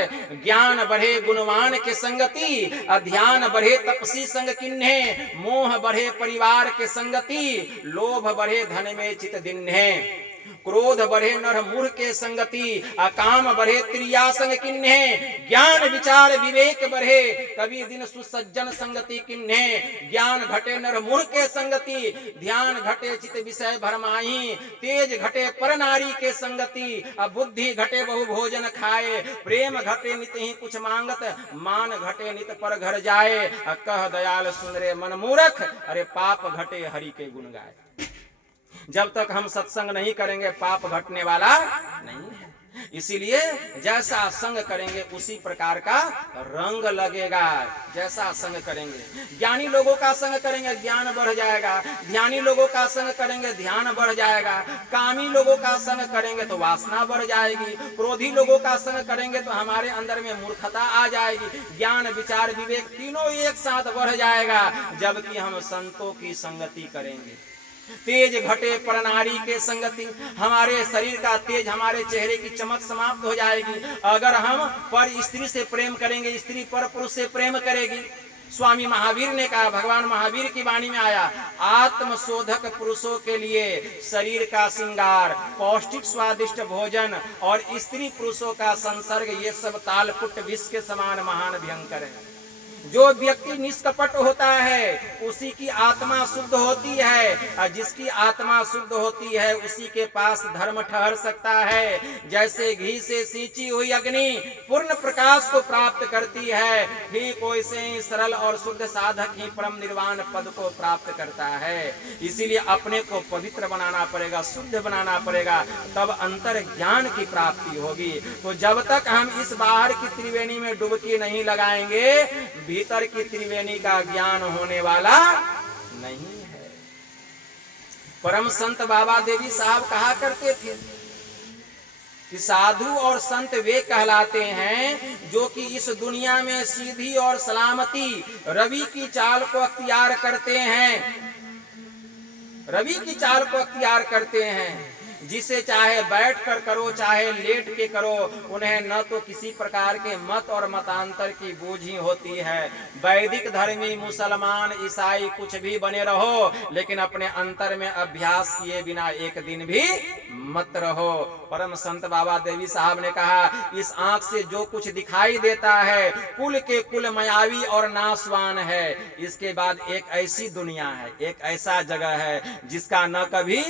ज्ञान बढ़े गुणवान के संगति, अध्यान बढ़े तपसी संग किन्हे। मोह बढ़े परिवार के संगति, लोभ बढ़े धन में चित दिन्हे। क्रोध बढ़े नर मूढ़ के संगति, अकाम बढ़े त्रिया संग किन्हे। ज्ञान विचार विवेक बढ़े, कभी दिन सुसज्जन संगति किन्हे। ज्ञान घटे नर मूढ़ के संगति, ध्यान घटे चित विषय भरमाही। तेज घटे पर नारी के संगति, बुद्धि घटे बहु भोजन खाए। प्रेम घटे नित ही कुछ मांगत, मान घटे नित पर घर जाए। कह दयाल सुन रे मन मूर्ख, अरे पाप घटे हरि के गुण गाए। जब तक हम सत्संग नहीं करेंगे पाप घटने वाला नहीं है। इसीलिए जैसा संग करेंगे उसी प्रकार का रंग लगेगा। जैसा संग करेंगे, ज्ञानी लोगों का संग करेंगे ज्ञान बढ़ जाएगा। ध्यानी लोगों का संग करेंगे ध्यान बढ़ जाएगा। कामी लोगों का संग करेंगे तो वासना बढ़ जाएगी। क्रोधी लोगों का संग करेंगे तो हमारे अंदर में मूर्खता आ जाएगी। ज्ञान विचार विवेक तीनों एक साथ बढ़ जाएगा जबकि हम संतों की संगति करेंगे। तेज घटे पर नारी के संगति, हमारे शरीर का तेज, हमारे चेहरे की चमक समाप्त हो जाएगी। अगर हम पर स्त्री से प्रेम करेंगे, स्त्री पर पुरुष से प्रेम करेगी। स्वामी महावीर ने कहा, भगवान महावीर की वाणी में आया, आत्मशोधक पुरुषों के लिए शरीर का श्रृंगार, पौष्टिक स्वादिष्ट भोजन और स्त्री पुरुषों का संसर्ग, ये सब तालपुट विष के समान महान भयंकर है। जो व्यक्ति निष्कपट होता है उसी की आत्मा शुद्ध होती है, और जिसकी आत्मा शुद्ध होती है उसी के पास धर्म ठहर सकता है। जैसे घी से सींची हुई अग्नि पूर्ण प्रकाश को प्राप्त करती है, ठीक वैसे ही सरल और शुद्ध साधक ही परम निर्वाण पद को प्राप्त करता है। इसीलिए अपने को पवित्र बनाना पड़ेगा, शुद्ध बनाना पड़ेगा, तब अंतर ज्ञान की प्राप्ति होगी। तो जब तक हम इस बाहर की त्रिवेणी में डुबकी नहीं लगाएंगे, भीतर की त्रिवेणी का ज्ञान होने वाला नहीं है। परम संत बाबा देवी साहब कहा करते थे कि साधु और संत वे कहलाते हैं जो कि इस दुनिया में सीधी और सलामती रवि की चाल को अख्तियार करते हैं। रवि की चाल को अख्तियार करते हैं, जिसे चाहे बैठ कर करो चाहे लेट के करो, उन्हें न तो किसी प्रकार के मत और मतांतर की बूझ ही होती है। वैदिक धर्मी मुसलमान ईसाई कुछ भी बने रहो, लेकिन अपने अंतर में अभ्यास किए बिना एक दिन भी मत रहो। परम संत बाबा देवी साहब ने कहा, इस आंख से जो कुछ दिखाई देता है कुल के कुल मायावी और नाशवान है। इसके बाद एक ऐसी दुनिया है, एक ऐसा जगह है जिसका न कभी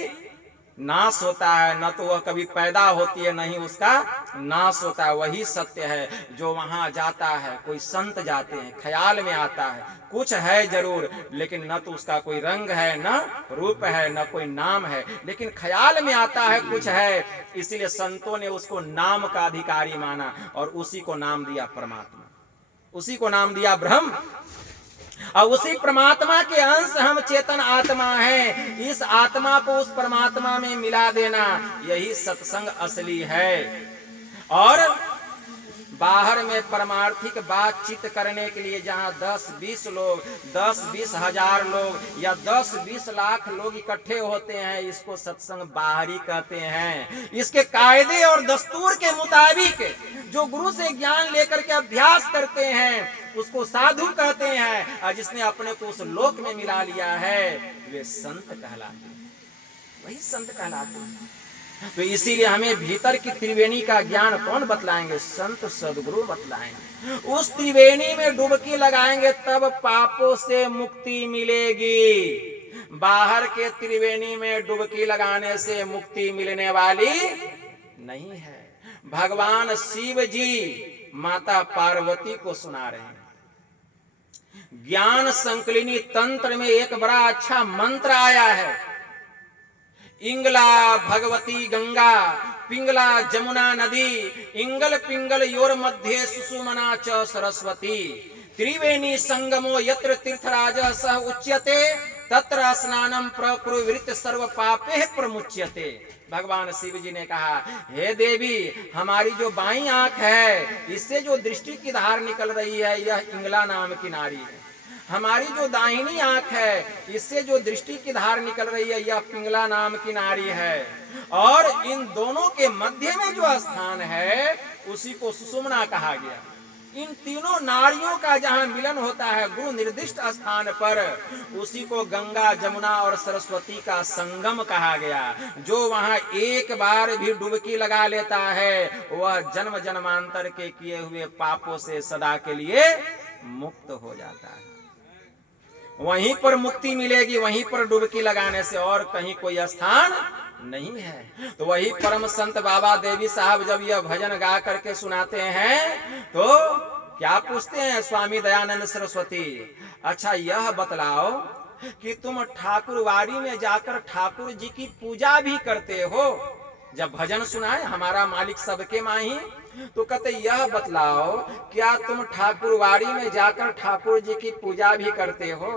नाश होता है, न तो वह कभी पैदा होती है, नहीं उसका नाश होता है। वही सत्य है जो वहां जाता है। कोई संत जाते हैं, ख्याल में आता है कुछ है जरूर, लेकिन न तो उसका कोई रंग है, न रूप है, न कोई नाम है, लेकिन ख्याल में आता है कुछ है। इसीलिए संतों ने उसको नाम का अधिकारी माना और उसी को नाम दिया परमात्मा, उसी को नाम दिया ब्रह्म। और उसी परमात्मा के अंश हम चेतन आत्मा हैं। इस आत्मा को उस परमात्मा में मिला देना, यही सत्संग असली है। और बाहर में परमार्थिक बातचीत करने के लिए जहां 10-20 लोग, 10-20 हजार लोग या 10-20 लाख लोग इकट्ठे होते हैं, इसको सत्संग बाहरी कहते हैं। इसके कायदे और दस्तूर के मुताबिक जो गुरु से ज्ञान लेकर के अभ्यास करते हैं उसको साधु कहते हैं, और जिसने अपने को उस लोक में मिला लिया है वे संत कहलाते हैं, वही संत कहलाते हैं। तो इसीलिए हमें भीतर की त्रिवेणी का ज्ञान कौन बतलाएंगे? संत सदगुरु बतलाएंगे। उस त्रिवेणी में डुबकी लगाएंगे तब पापों से मुक्ति मिलेगी। बाहर के त्रिवेणी में डुबकी लगाने से मुक्ति मिलने वाली नहीं है। भगवान शिव जी माता पार्वती को सुना रहे हैं। ज्ञान संकलिनी तंत्र में एक बड़ा अच्छा मंत्र आया है, इंगला भगवती गंगा पिंगला जमुना नदी इंगल पिंगल योर मध्य सुषुमना च सरस्वती त्रिवेणी संगमो यत्र तीर्थराज सह उच्यते तत्र स्नानम प्रकुरुवृत्त सर्व पापे प्रमुच्यते। भगवान शिव जी ने कहा, हे देवी, हमारी जो बाईं आंख है इससे जो दृष्टि की धार निकल रही है यह इंगला नाम की नारी है। हमारी जो दाहिनी आंख है इससे जो दृष्टि की धार निकल रही है यह पिंगला नाम की नारी है। और इन दोनों के मध्य में जो स्थान है उसी को सुषुम्ना कहा गया। इन तीनों नारियों का जहां मिलन होता है गुरु निर्दिष्ट स्थान पर, उसी को गंगा जमुना और सरस्वती का संगम कहा गया। जो वहां एक बार भी डुबकी लगा लेता है वह जन्म जन्मांतर के किए हुए पापों से सदा के लिए मुक्त हो जाता है। वहीं पर मुक्ति मिलेगी, वहीं पर डुबकी लगाने से, और कहीं कोई स्थान नहीं है। तो वही परम संत बाबा देवी साहब जब यह भजन गा करके सुनाते हैं तो क्या पूछते हैं स्वामी दयानंद सरस्वती, अच्छा यह बतलाओ कि तुम ठाकुरवाड़ी में जाकर ठाकुर जी की पूजा भी करते हो? जब भजन सुनाए हमारा मालिक सबके माही, तो कहते यह बतलाओ क्या तुम ठाकुरवाड़ी में जाकर ठाकुर जी की पूजा भी करते हो?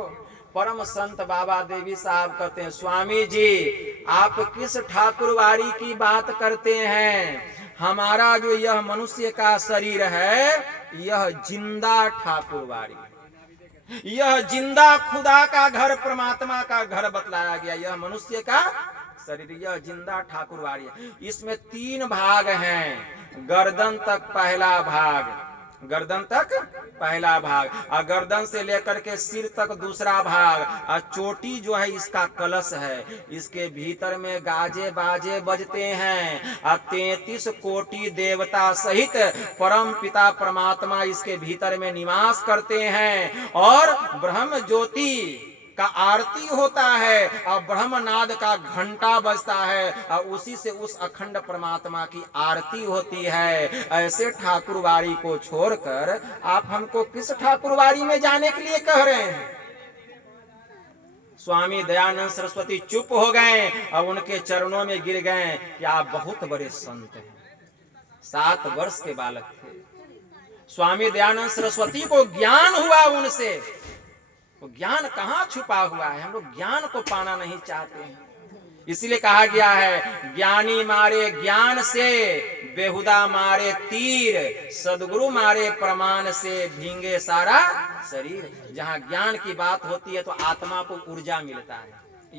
परम संत बाबा देवी साहब कहते हैं, स्वामी जी आप किस ठाकुरवाड़ी की बात करते हैं? हमारा जो यह मनुष्य का शरीर है यह जिंदा ठाकुरवाड़ी, यह जिंदा खुदा का घर, परमात्मा का घर बतलाया गया। यह मनुष्य का शरीर यह जिंदा ठाकुरवाड़ी है। इसमें 3 भाग हैं। गर्दन तक पहला भाग, गर्दन तक पहला भाग, और गर्दन से लेकर के सिर तक दूसरा भाग, और चोटी जो है इसका कलश है। इसके भीतर में गाजे बाजे बजते हैं, और 33 कोटि देवता सहित परम पिता परमात्मा इसके भीतर में निवास करते हैं। और ब्रह्म ज्योति का आरती होता है और ब्रह्मनाद का घंटा बजता है, और उसी से उस अखंड परमात्मा की आरती होती है। ऐसे ठाकुरवाड़ी को छोड़कर आप हमको किस ठाकुरवाड़ी में जाने के लिए कह रहे हैं? स्वामी दयानंद सरस्वती चुप हो गए और उनके चरणों में गिर गए कि आप बहुत बड़े संत हैं। 7 वर्ष के बालक थे। स्वामी दयानंद सरस्वती को ज्ञान हुआ उनसे। वो ज्ञान कहाँ छुपा हुआ है? हम लोग ज्ञान को पाना नहीं चाहते हैं। इसलिए कहा गया है, ज्ञानी मारे ज्ञान से, बेहुदा मारे तीर, सदगुरु मारे प्रमाण से, भींगे सारा शरीर। जहाँ ज्ञान की बात होती है तो आत्मा को ऊर्जा मिलता है,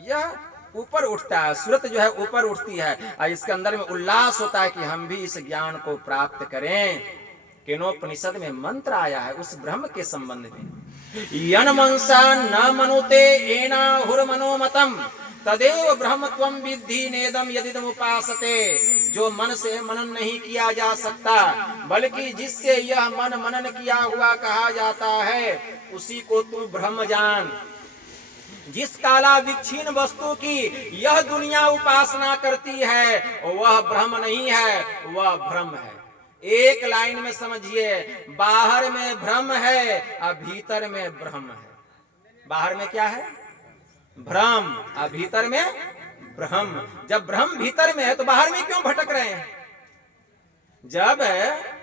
यह ऊपर उठता है, सूरत जो है ऊपर उठती है, और इसके अंदर में उल्लास होता है कि हम भी इस ज्ञान को प्राप्त करें। केनोपनिषद में मंत्र आया है उस ब्रह्म के संबंध में, यन मनसा न मनुते एना हुर मनोमतम तदेव ब्रह्म त्वं विद्धि नेदम यदिदम उपासते। जो मन से मनन नहीं किया जा सकता, बल्कि जिससे यह मन मनन किया हुआ कहा जाता है, उसी को तू ब्रह्म जान। जिस काला विच्छिन्न वस्तु की यह दुनिया उपासना करती है वह ब्रह्म नहीं है, वह भ्रम है। एक लाइन में समझिए, बाहर में भ्रम है और भीतर में ब्रह्म है। बाहर में क्या है? भ्रम, और भीतर में ब्रह्म। जब ब्रह्म भीतर में है तो बाहर में क्यों भटक रहे हैं? जब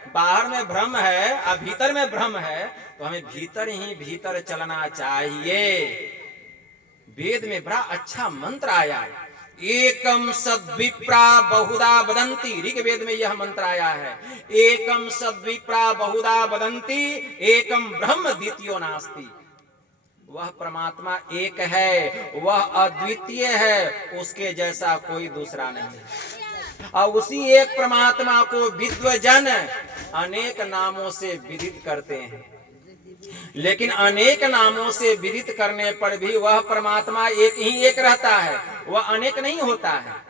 बाहर में भ्रम है और भीतर में भ्रम है, तो हमें भीतर ही भीतर चलना चाहिए। वेद में बड़ा अच्छा मंत्र आया, एकम सद्विप्रा बहुधा वदंती। ऋग्वेद में यह मंत्र आया है, एकम सद्विप्रा बहुधा वदंती एकम ब्रह्म द्वितीयो नास्ति। वह परमात्मा एक है, वह अद्वितीय है, उसके जैसा कोई दूसरा नहीं है। और उसी एक परमात्मा को विद्वजन अनेक नामों से विदित करते हैं, लेकिन अनेक नामों से विदित करने पर भी वह परमात्मा एक ही एक रहता है, वह अनेक नहीं होता है।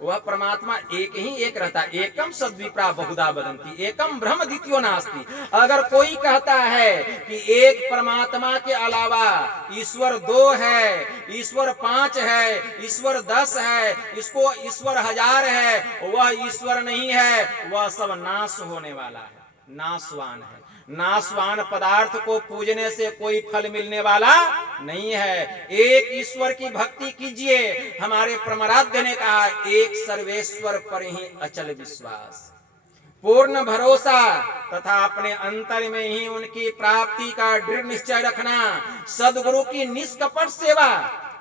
वह परमात्मा एक ही एक रहता है। एकम सद्विप्रा बहुधा वदंती एकम ब्रह्म द्वितीयो नास्ति। अगर कोई कहता है कि एक परमात्मा के अलावा ईश्वर 2 है, ईश्वर 5 है, ईश्वर 10 है, इसको ईश्वर 1000 है, वह ईश्वर नहीं है, वह सब नाश होने वाला है, नाशवान है। नाशवान पदार्थ को पूजने से कोई फल मिलने वाला नहीं है। एक ईश्वर की भक्ति कीजिए। हमारे परमाराध्य ने कहा, एक सर्वेश्वर पर ही अचल विश्वास, पूर्ण भरोसा तथा अपने अंतर में ही उनकी प्राप्ति का दृढ़ निश्चय रखना, सद्गुरु की निष्कपट सेवा।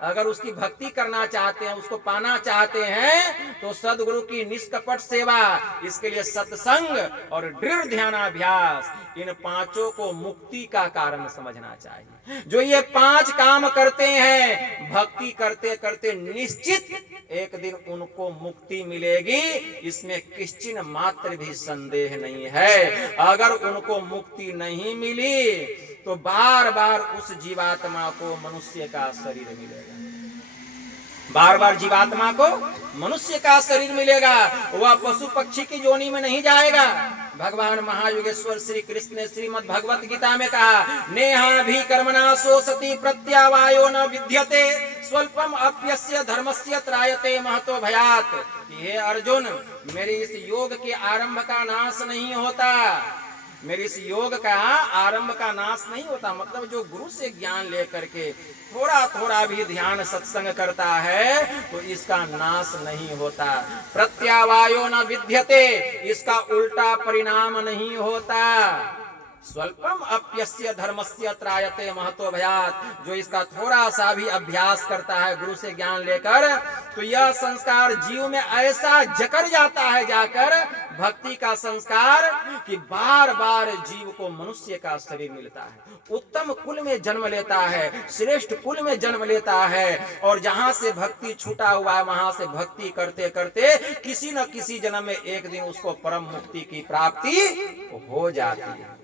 अगर उसकी भक्ति करना चाहते हैं, उसको पाना चाहते हैं, तो सद्गुरु की निष्कपट सेवा, इसके लिए सत्संग और दृढ़ ध्यानाभ्यास, इन पांचों को मुक्ति का कारण समझना चाहिए। जो ये 5 काम करते हैं, भक्ति करते करते निश्चित एक दिन उनको मुक्ति मिलेगी, इसमें किंचित मात्र भी संदेह नहीं है। अगर उनको मुक्ति नहीं मिली तो बार बार उस जीवात्मा को मनुष्य का शरीर मिलेगा, बार बार जीवात्मा को मनुष्य का शरीर मिलेगा, वह पशु पक्षी की जोनी में नहीं जाएगा। भगवान महायोगेश्वर श्री कृष्ण ने श्रीमद् भगवत गीता में कहा, नेहा भी कर्मणा सो सती प्रत्यावायो न विद्यते स्वल्पम अप्यस्य धर्मस्य त्रायते महतो भयात। हे अर्जुन, मेरे इस योग के आरंभ का नाश नहीं होता, मेरे इस योग का आरंभ का नाश नहीं होता। मतलब जो गुरु से ज्ञान लेकर के थोड़ा थोड़ा भी ध्यान सत्संग करता है, तो इसका नाश नहीं होता। प्रत्यावायो न विद्यते, इसका उल्टा परिणाम नहीं होता। स्वल्पम अप्यस्य धर्मस्य त्रायते महतो भयात। जो इसका थोड़ा सा भी अभ्यास करता है गुरु से ज्ञान लेकर, तो यह संस्कार जीव में ऐसा जकड़ जाता है, जाकर भक्ति का संस्कार, कि बार बार जीव को मनुष्य का शरीर मिलता है, उत्तम कुल में जन्म लेता है, श्रेष्ठ कुल में जन्म लेता है, और जहां से भक्ति छूटा हुआ है वहां से भक्ति करते करते किसी न किसी जन्म में एक दिन उसको परम मुक्ति की प्राप्ति हो जाती है।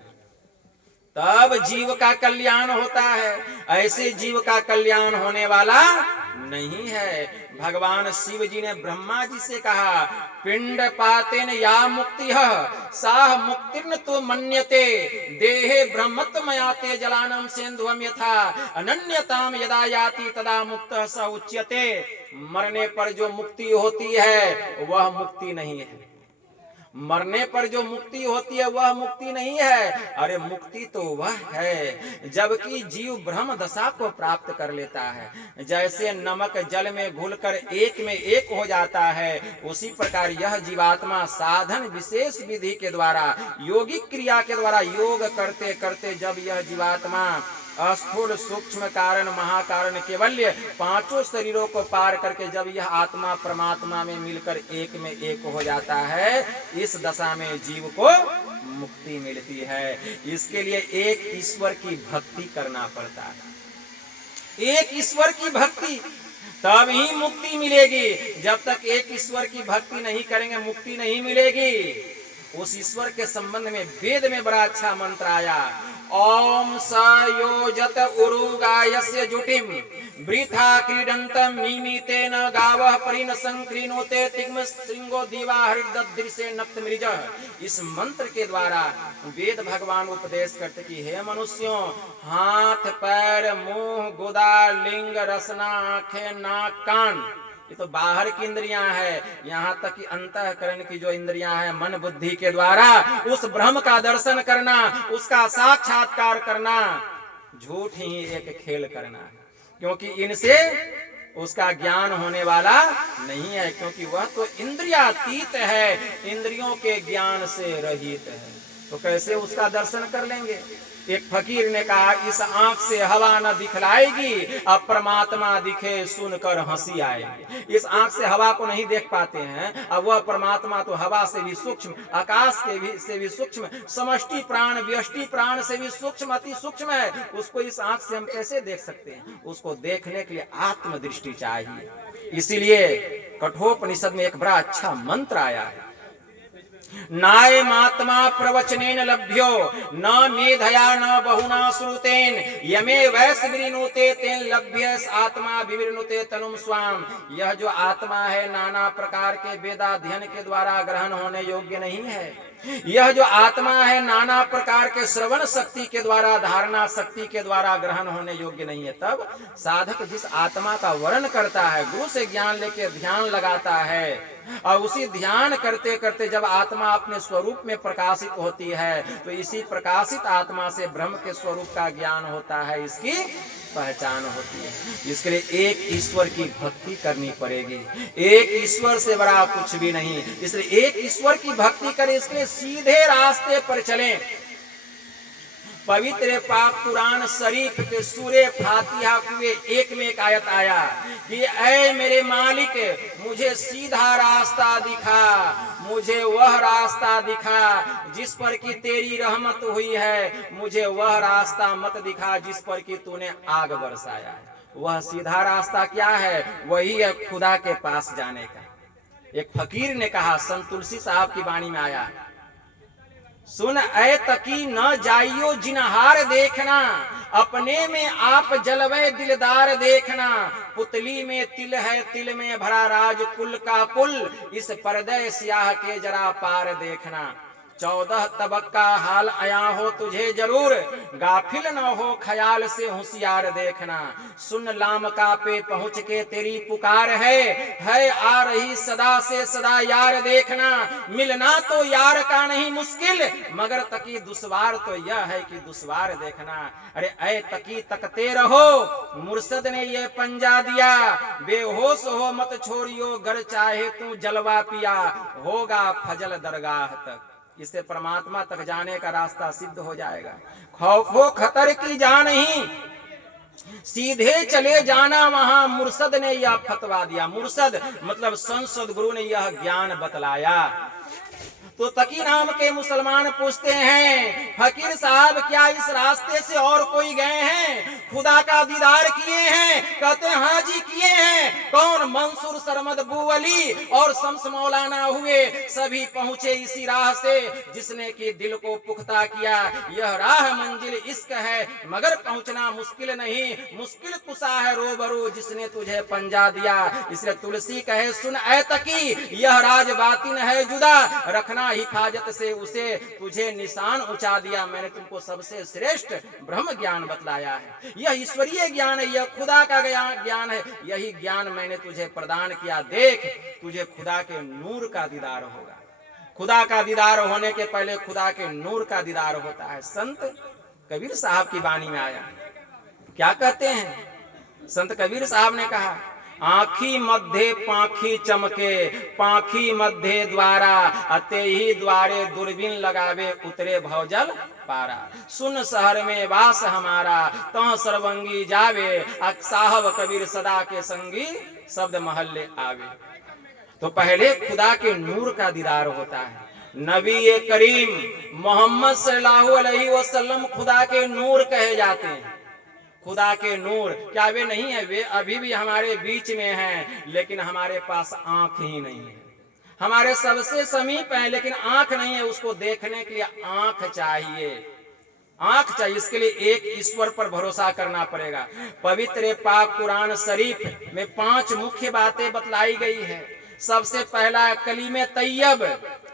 तब जीव का कल्याण होता है। ऐसे जीव का कल्याण होने वाला नहीं है। भगवान शिव जी ने ब्रह्मा जी से कहा, पिंड पातेन या मुक्ति साह मुक्तिर्न तो मन्यते देहे ब्रह्मत्वमयाते जलानम सेंधुवम यथा अनन्यताम यदा याति तदा मुक्तः स उच्यते। मरने पर जो मुक्ति होती है वह मुक्ति नहीं है, मरने पर जो मुक्ति होती है वह मुक्ति नहीं है। अरे मुक्ति तो वह है जबकि जीव ब्रह्म दशा को प्राप्त कर लेता है। जैसे नमक जल में घुलकर एक में एक हो जाता है, उसी प्रकार यह जीवात्मा साधन विशेष विधि के द्वारा, योगिक क्रिया के द्वारा योग करते करते जब यह जीवात्मा स्थूल सूक्ष्म कारण महाकारण केवल्य पांचों शरीरों को पार करके जब यह आत्मा परमात्मा में मिलकर एक में एक हो जाता है, इस दशा में जीव को मुक्ति मिलती है। इसके लिए एक ईश्वर की भक्ति करना पड़ता है, एक ईश्वर की भक्ति, तब ही मुक्ति मिलेगी। जब तक एक ईश्वर की भक्ति नहीं करेंगे मुक्ति नहीं मिलेगी। उस ईश्वर के संबंध में वेद में बड़ा अच्छा मंत्र आया, ओम स योजत उरुगायस्य जुटिम वृथा क्रीडन्तम मीमीतेन गावः परिन संक्रीणोते तिग्म श्रृंगो दीवा हरिदृशे नक्त मृजः। इस मंत्र के द्वारा वेद भगवान उपदेश करते कि हे मनुष्यों, हाथ पैर मुंह गुदा लिंग रसना आंखें नाक कान, ये तो बाहर की इंद्रियां है। यहाँ तक कि अंतःकरण की जो इंद्रियां हैं, मन बुद्धि के द्वारा उस ब्रह्म का दर्शन करना, उसका साक्षात्कार करना, झूठ ही एक खेल करना है, क्योंकि इनसे उसका ज्ञान होने वाला नहीं है, क्योंकि वह तो इंद्रियातीत है, इंद्रियों के ज्ञान से रहित है। तो कैसे उसका दर्शन कर लेंगे। एक फकीर ने कहा, इस आंख से हवा न दिखलाएगी, अब परमात्मा दिखे सुनकर हंसी आएगी। इस आंख से हवा को नहीं देख पाते हैं, अब वह परमात्मा तो हवा से भी सूक्ष्म, आकाश से भी सूक्ष्म, समष्टि प्राण व्यष्टि प्राण से भी सूक्ष्म, अति सूक्ष्म है। उसको इस आंख से हम कैसे देख सकते हैं। उसको देखने के लिए आत्मदृष्टि चाहिए। इसीलिए कठोपनिषद में एक बड़ा अच्छा मंत्र आया है, नायमात्मा प्रवचनेन लभ्यो न मेधया न बहुना श्रुतेन यमे वैश्य विनुते तेन लभ्य आत्मा विवृणुते तनुम स्वाम। यह जो आत्मा है नाना प्रकार के वेदाध्ययन के द्वारा ग्रहण होने योग्य नहीं है। यह जो आत्मा है नाना प्रकार के श्रवण शक्ति के द्वारा, धारणा शक्ति के द्वारा ग्रहण होने योग्य नहीं है। तब साधक जिस आत्मा का वर्ण करता है, गुरु से ज्ञान लेके ध्यान लगाता है, और उसी ध्यान करते करते जब आत्मा अपने स्वरूप में प्रकाशित होती है, तो इसी प्रकाशित आत्मा से ब्रह्म के स्वरूप का ज्ञान होता है, इसकी पहचान होती है। इसके लिए एक ईश्वर की भक्ति करनी पड़ेगी। एक ईश्वर से बड़ा कुछ भी नहीं। इसलिए एक ईश्वर की भक्ति करें, इसके लिए सीधे रास्ते पर चलें। पवित्र पाक कुरान शरीफ के सूरे फातिहा के एक में एक आयत आया कि ऐ मेरे मालिक, मुझे सीधा रास्ता दिखा, मुझे वह रास्ता दिखा जिस पर कि तेरी रहमत हुई है, मुझे वह रास्ता मत दिखा जिस पर कि तूने आग बरसाया है। वह सीधा रास्ता क्या है? वही है खुदा के पास जाने का। एक फकीर ने कहा, संत तुलसी साहब की वाणी में आया, सुन ऐ तकी न जाइयो जिनहार देखना, अपने में आप जलवे दिलदार देखना, पुतली में तिल है तिल में भरा राज कुल का कुल, इस पर्दे स्याह के जरा पार देखना। 14 तबक का हाल आया हो तुझे जरूर, गाफिल न हो ख्याल से होशियार देखना। सुन लामका पे पहुंच के तेरी पुकार है आ रही सदा से सदा यार देखना। मिलना तो यार का नहीं मुश्किल, मगर तकी दुश्वार तो यह है कि दुश्वार देखना। अरे ऐ तकी तकते रहो, मुर्शद ने ये पंजा दिया, बेहोश हो मत छोड़ियो, गर चाहे तू जलवा पिया, होगा फजल दरगाह तक। इससे परमात्मा तक जाने का रास्ता सिद्ध हो जाएगा। खौफो खतर की जान ही, सीधे चले जाना वहां, मुर्शद ने यह फतवा दिया। मुर्शद मतलब संसद गुरु ने यह ज्ञान बतलाया। तो तकी नाम के मुसलमान पूछते हैं, फकीर साहब क्या इस रास्ते से और कोई गए हैं, खुदा का दीदार किए हैं? कहते हैं हाँ जी किए हैं। कौन? मंसूर सरमद बुअली और शम्स मौलाना हुए, सभी पहुंचे इसी राह से जिसने कि दिल को पुख्ता किया। यह राह मंजिल इश्क है, मगर पहुंचना मुश्किल नहीं, मुश्किल कुशा है रोबरू जिसने तुझे पंजा दिया। इसलिए तुलसी कहे, सुन ऐ तकी, यह राज बातिन है जुदा, रखना हिफाजत से उसे, तुझे निशान ऊंचा दिया। मैंने तुमको सबसे श्रेष्ठ ब्रह्म ज्ञान बतलाया है। यह ईश्वरीय ज्ञान है, यह खुदा का ज्ञान है। यही ज्ञान मैंने तुझे प्रदान किया। देख, तुझे खुदा के नूर का दीदार होगा। खुदा का दीदार होने के पहले खुदा के नूर का दीदार होता है। संत कबीर साहब की वाणी में आया, क्या कहते हैं? संत कबीर साहब ने कहा, आँखी मध्य पाखी चमके, पाखी मध्य द्वारा, अते ही द्वारे दूरबीन लगावे, उतरे भवजल पारा। सुन शहर में वास हमारा, तह सर्वंगी जावे, साहब कबीर सदा के संगी, शब्द महल्ले आवे। तो पहले खुदा के नूर का दीदार होता है। नबी करीम मोहम्मद सल्लल्लाहु अलैहि वसल्लम खुदा के नूर कहे जाते हैं। खुदा के नूर क्या वे नहीं है? वे अभी भी हमारे बीच में हैं, लेकिन हमारे पास आंख ही नहीं है। हमारे सबसे समीप है, लेकिन आंख नहीं है। उसको देखने के लिए आंख चाहिए, आंख चाहिए। इसके लिए एक ईश्वर पर भरोसा करना पड़ेगा। पवित्र पाक कुरान शरीफ में 5 मुख्य बातें बतलाई गई है। सबसे पहला कलीमे तैयब,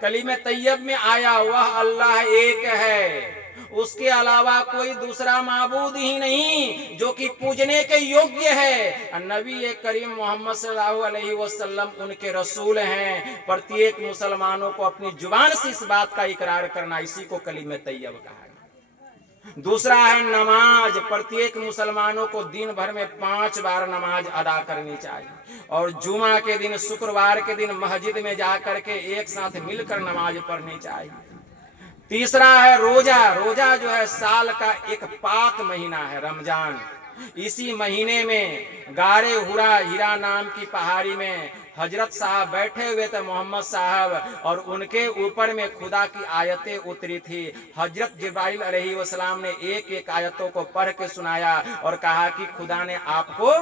कलीमे तैयब में आया वह अल्लाह एक है, उसके अलावा कोई दूसरा माबूद ही नहीं जो कि पूजने के योग्य है। नबी करीम मोहम्मद सल्लल्लाहु अलैहि वसल्लम उनके रसूल हैं। प्रत्येक मुसलमानों को अपनी जुबान से इस बात का इकरार करना, इसी को कलीमे तैयब कहा है। दूसरा है नमाज। प्रत्येक मुसलमानों को दिन भर में 5 बार नमाज अदा करनी चाहिए, और जुमा के दिन, शुक्रवार के दिन मस्जिद में जाकर के एक साथ मिलकर नमाज पढ़नी चाहिए। तीसरा है रोजा। रोजा जो है साल का एक पाक महीना है, रमजान। इसी महीने में गारे हुरा हीरा नाम की पहाड़ी में हजरत साहब बैठे हुए थे, मोहम्मद साहब, और उनके ऊपर में खुदा की आयतें उतरी थी। हजरत जिब्राइल अलैहिस्सलाम ने एक एक आयतों को पढ़ के सुनाया और कहा कि खुदा ने आपको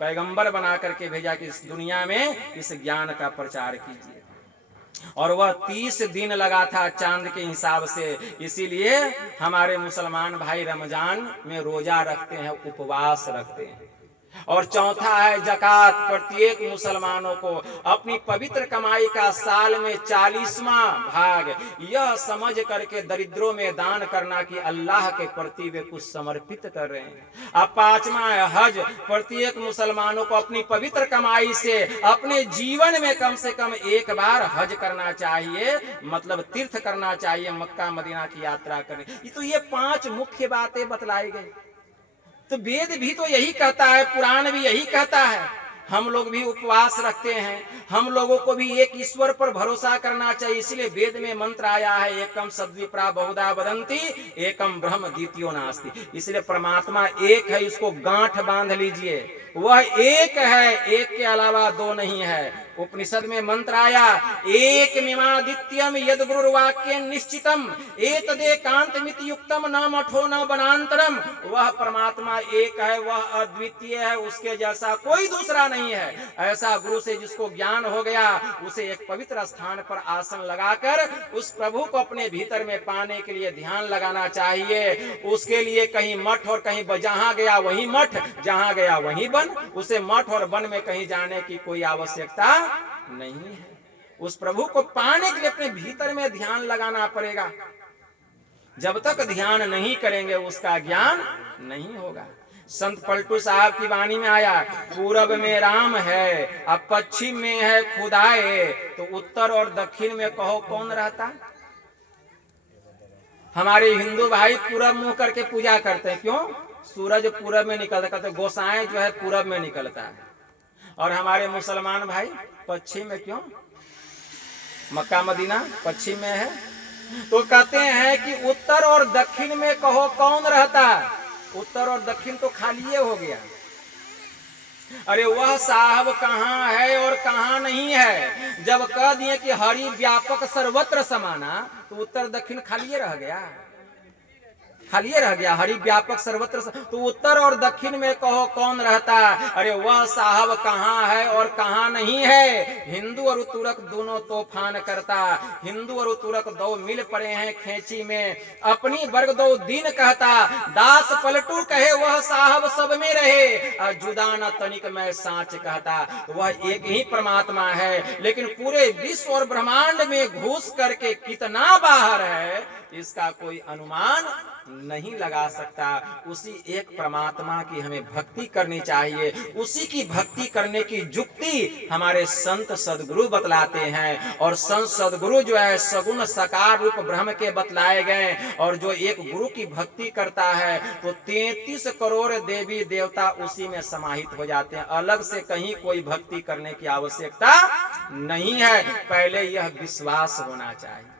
पैगंबर बना करके भेजा कि इस दुनिया में इस ज्ञान का प्रचार कीजिए। और वह 30 दिन लगा था चांद के हिसाब से। इसीलिए हमारे मुसलमान भाई रमजान में रोजा रखते हैं, उपवास रखते हैं। और चौथा है जकात। प्रत्येक मुसलमानों को अपनी पवित्र कमाई का साल में 40वां भाग यह समझ करके दरिद्रों में दान करना कि अल्लाह के प्रति वे कुछ समर्पित कर रहे हैं। अब 5वां है हज। प्रत्येक मुसलमानों को अपनी पवित्र कमाई से अपने जीवन में कम से कम एक बार हज करना चाहिए, मतलब तीर्थ करना चाहिए, मक्का मदीना की यात्रा करनी। तो ये 5 मुख्य बातें बतलाई गई। तो वेद भी तो यही कहता है, पुराण भी यही कहता है। हम लोग भी उपवास रखते हैं, हम लोगों को भी एक ईश्वर पर भरोसा करना चाहिए। इसलिए वेद में मंत्र आया है, एकम सद्विप्रा बहुधा वदन्ति एकम ब्रह्म द्वितीयो नास्ति। इसलिए परमात्मा एक है, इसको गांठ बांध लीजिए। वह एक है, एक के अलावा दो नहीं है। उपनिषद में मंत्र आया, एक मिमादित्यम यद गुरुर्वाक्य निश्चितम एतदेकांतमिति युक्तम न मठो न वनांतरम। वह परमात्मा एक है, वह अद्वितीय है, उसके जैसा कोई दूसरा नहीं है। ऐसा गुरु से जिसको ज्ञान हो गया, उसे एक पवित्र स्थान पर आसन लगाकर उस प्रभु को अपने भीतर में पाने के लिए ध्यान लगाना चाहिए। उसके लिए कहीं मठ और कहीं जहां गया वहीं मठ, जहां गया वहीं वन। उसे मठ और वन में कहीं जाने की कोई आवश्यकता नहीं है। उस प्रभु को पाने के लिए अपने भीतर में ध्यान लगाना पड़ेगा। जब तक ध्यान नहीं करेंगे उसका ज्ञान नहीं होगा। संत पलटू साहब की वाणी में आया, पूरब में राम है, अब पश्चिम में है खुदाए, तो उत्तर और दक्षिण में कहो कौन रहता? हमारे हिंदू भाई पूरब मुंह करके पूजा करते हैं। क्यों? सूरज पूरब में निकलता, कहते गोसाएं जो है पूरब में निकलता है। और हमारे मुसलमान भाई पश्चिम में। क्यों? मक्का मदीना पश्चिम में है। तो कहते हैं कि उत्तर और दक्षिण में कहो कौन रहता? उत्तर और दक्षिण तो खाली हो गया। अरे वह साहब कहाँ है और कहाँ नहीं है? जब कह दिए कि हरि व्यापक सर्वत्र समाना, तो उत्तर दक्षिण खाली रह गया, खाली रह गया। हरि व्यापक सर्वत्र तो उत्तर और दक्षिण में कहो कौन रहता? अरे वह साहब कहाँ है और कहाँ नहीं है? हिंदू और तुर्क दोनों तूफान करता। हिंदू और तुर्क दो मिल पड़े हैं खेची में, अपनी वर्ग दो दिन कहता। दास पलटू कहे वह साहब सब में रहे, जुदा न तनिक मैं साच कहता। वह एक ही परमात्मा है, लेकिन पूरे विश्व और ब्रह्मांड में घुस करके कितना बाहर है इसका कोई अनुमान नहीं लगा सकता। उसी एक परमात्मा की हमें भक्ति करनी चाहिए। उसी की भक्ति करने की युक्ति हमारे संत सदगुरु बतलाते हैं। और संत सदगुरु जो है सगुण साकार रूप ब्रह्म के बतलाए गए। और जो एक गुरु की भक्ति करता है तो 33 करोड़ देवी देवता उसी में समाहित हो जाते हैं। अलग से कहीं कोई भक्ति करने की आवश्यकता नहीं है। पहले यह विश्वास होना चाहिए।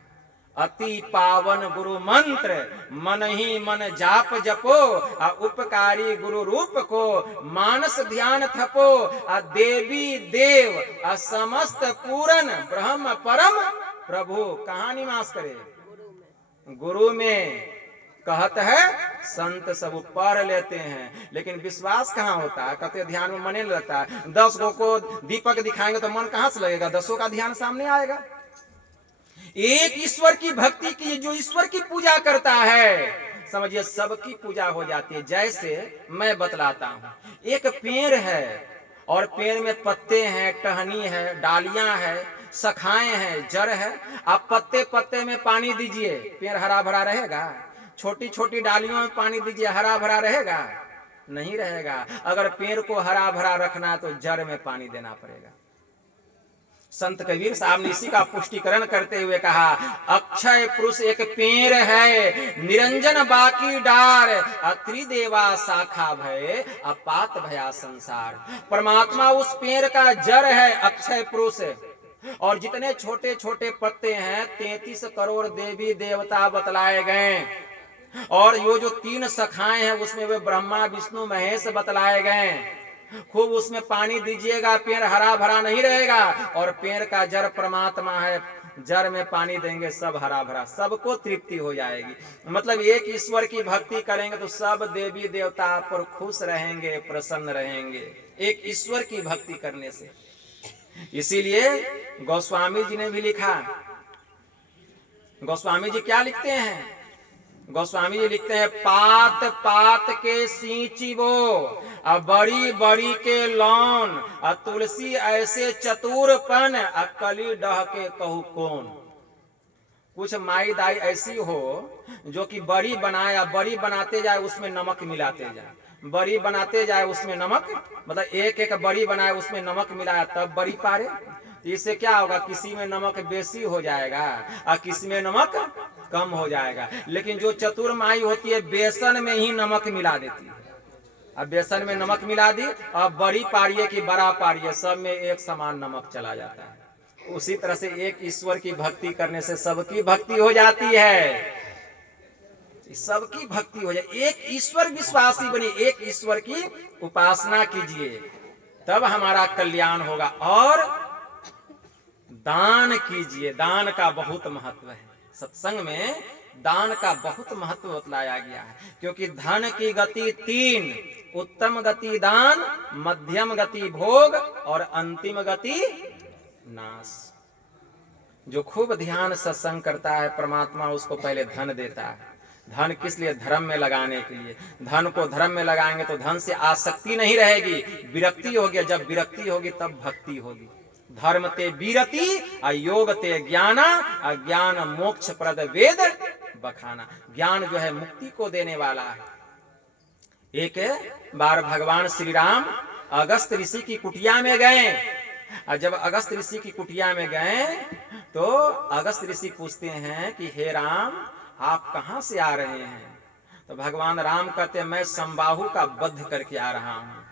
अति पावन गुरु मंत्र मन ही मन जाप जपो, आ उपकारी गुरु रूप को मानस ध्यान थपो, आ देवी देव आ समस्त पूरन ब्रह्म परम प्रभु। कहाँ निवास करे? गुरु में। कहत है संत सब पढ़ लेते हैं, लेकिन विश्वास कहाँ होता है? कहते ध्यान में मन लगता है। 10 को दीपक दिखाएंगे तो मन कहाँ से लगेगा? 10 का ध्यान सामने आएगा। एक ईश्वर की भक्ति की, जो ईश्वर की पूजा करता है, समझिए सबकी पूजा हो जाती है। जैसे मैं बतलाता हूँ, एक पेड़ है और पेड़ में पत्ते हैं, टहनी है, डालियां है, शाखाएं हैं, जड़ है। आप पत्ते पत्ते में पानी दीजिए, पेड़ हरा भरा रहेगा? छोटी छोटी डालियों में पानी दीजिए, हरा भरा रहेगा? नहीं रहेगा। अगर पेड़ को हरा भरा रखना है तो जड़ में पानी देना पड़ेगा। संत कबीर साहब ने इसी का पुष्टिकरण करते हुए कहा, अक्षय पुरुष एक पेड़ है, निरंजन बाकी डार, त्रिदेवा शाखा भय, अपात भया संसार। परमात्मा उस पेड़ का जड़ है, अक्षय पुरुष। और जितने छोटे छोटे पत्ते हैं 33 करोड़ देवी देवता बतलाए गए। और ये जो 3 शाखाएं हैं उसमें वे ब्रह्मा विष्णु महेश बतलाए गए। खूब उसमें पानी दीजिएगा, पेड़ हरा भरा नहीं रहेगा। और पेड़ का जड़ परमात्मा है, जड़ में पानी देंगे सब हरा भरा, सबको तृप्ति हो जाएगी। मतलब एक ईश्वर की भक्ति करेंगे तो सब देवी देवता पर खुश रहेंगे, प्रसन्न रहेंगे, एक ईश्वर की भक्ति करने से। इसीलिए गोस्वामी जी ने भी लिखा। गोस्वामी जी क्या लिखते हैं? गोस्वामी जी लिखते हैं, पात पात के सींचिबो बड़ी बड़ी के लौन, तुलसी ऐसे चतुरपन कली डह के कहू कौन। कुछ माई दाई ऐसी हो जो कि बड़ी बनाए, बड़ी बनाते जाए उसमें नमक मिलाते जाए, बड़ी बनाते जाए उसमें नमक, मतलब एक एक बड़ी बनाए उसमें नमक मिलाया तब बड़ी पारे। इससे क्या होगा, किसी में नमक बेसी हो जाएगा और किसी में नमक कम हो जाएगा। लेकिन जो चतुर माई होती है बेसन में ही नमक मिला देती है। अब बेसन में नमक मिला दी, अब बड़ी पारिये की बड़ा पारिये, सब में एक समान नमक चला जाता है। उसी तरह से एक ईश्वर की भक्ति करने से सबकी भक्ति हो जाती है, सबकी भक्ति हो जाए। एक ईश्वर विश्वासी बनी, एक ईश्वर की उपासना कीजिए, तब हमारा कल्याण होगा। और दान कीजिए, दान का बहुत महत्व है। सत्संग में दान का बहुत महत्व बतलाया गया है, क्योंकि धन की गति 3, उत्तम गति दान, मध्यम गति भोग और अंतिम गति नाश। जो खूब ध्यान सत्संग करता है परमात्मा उसको पहले धन देता है। धन किस लिए? धर्म में लगाने के लिए। धन को धर्म में लगाएंगे तो धन से आसक्ति नहीं रहेगी, विरक्ति होगी। जब विरक्ति होगी तब भक्ति होगी। धर्म ते वीरति योग ते ज्ञाना, अज्ञान मोक्ष प्रद वेद बखाना। ज्ञान जो है मुक्ति को देने वाला है। एक बार भगवान श्री राम अगस्त ऋषि की कुटिया में गए, और जब अगस्त ऋषि की कुटिया में गए तो अगस्त ऋषि पूछते हैं कि हे राम आप कहां से आ रहे हैं? तो भगवान राम कहते हैं मैं संबाहु का वध करके आ रहा हूं।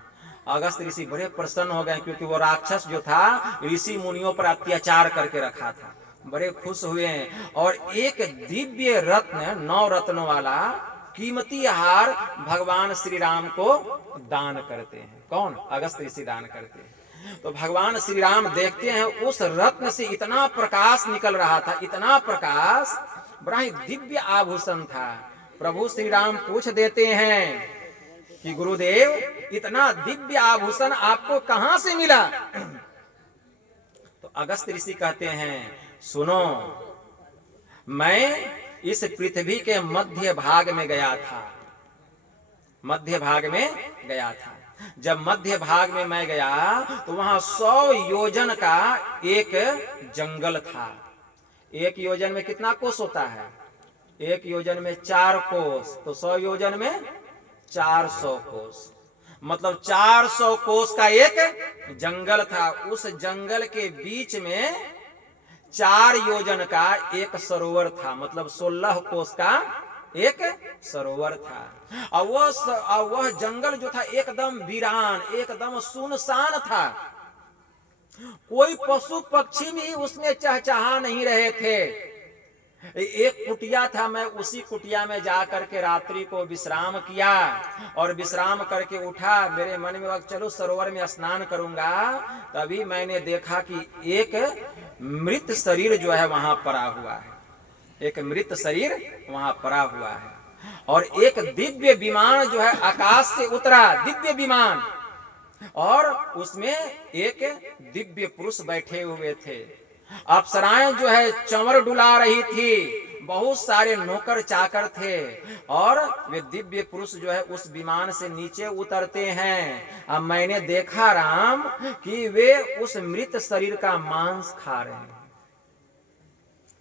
अगस्त ऋषि बड़े प्रसन्न हो गए, क्योंकि वो राक्षस जो था ऋषि मुनियों पर अत्याचार करके रखा था। बड़े खुश हुए हैं और एक दिव्य रत्न, 9 रत्नों वाला कीमती हार भगवान श्री राम को दान करते हैं। कौन? अगस्त ऋषि दान करते हैं। तो भगवान श्री राम देखते हैं उस रत्न से इतना प्रकाश निकल रहा था, इतना प्रकाश, बड़ा ही दिव्य आभूषण था। प्रभु श्री राम पूछ देते हैं कि गुरुदेव इतना दिव्य आभूषण आपको कहां से मिला? तो अगस्त ऋषि कहते हैं सुनो, मैं इस पृथ्वी के मध्य भाग में गया था, मध्य भाग में गया था। जब मध्य भाग में मैं गया तो वहां 100 योजन का एक जंगल था। एक योजन में कितना कोस होता है? एक योजन में 4 कोस, तो 100 योजन में 400 कोस, मतलब 400 कोस का एक जंगल था। उस जंगल के बीच में 4 योजन का एक सरोवर था, मतलब 16 कोस का एक सरोवर था। और वह जंगल जो था एकदम वीरान, एकदम सुनसान था। कोई पशु पक्षी भी उसमें चहचहा नहीं रहे थे। एक कुटिया था, मैं उसी कुटिया में जाकर के रात्रि को विश्राम किया और विश्राम करके उठा। मेरे मन में वक्त चलो सरोवर में स्नान करूंगा, तभी मैंने देखा कि एक मृत शरीर जो है वहां पड़ा हुआ है, एक मृत शरीर वहां पड़ा हुआ है। और एक दिव्य विमान जो है आकाश से उतरा, दिव्य विमान, और उसमें एक दिव्य पुरुष बैठे हुए थे। अप्सराएं जो है चंवर डुला रही थी, बहुत सारे नौकर चाकर थे, और वे दिव्य पुरुष जो है उस विमान से नीचे उतरते हैं। अब मैंने देखा राम कि वे उस मृत शरीर का मांस खा रहे हैं,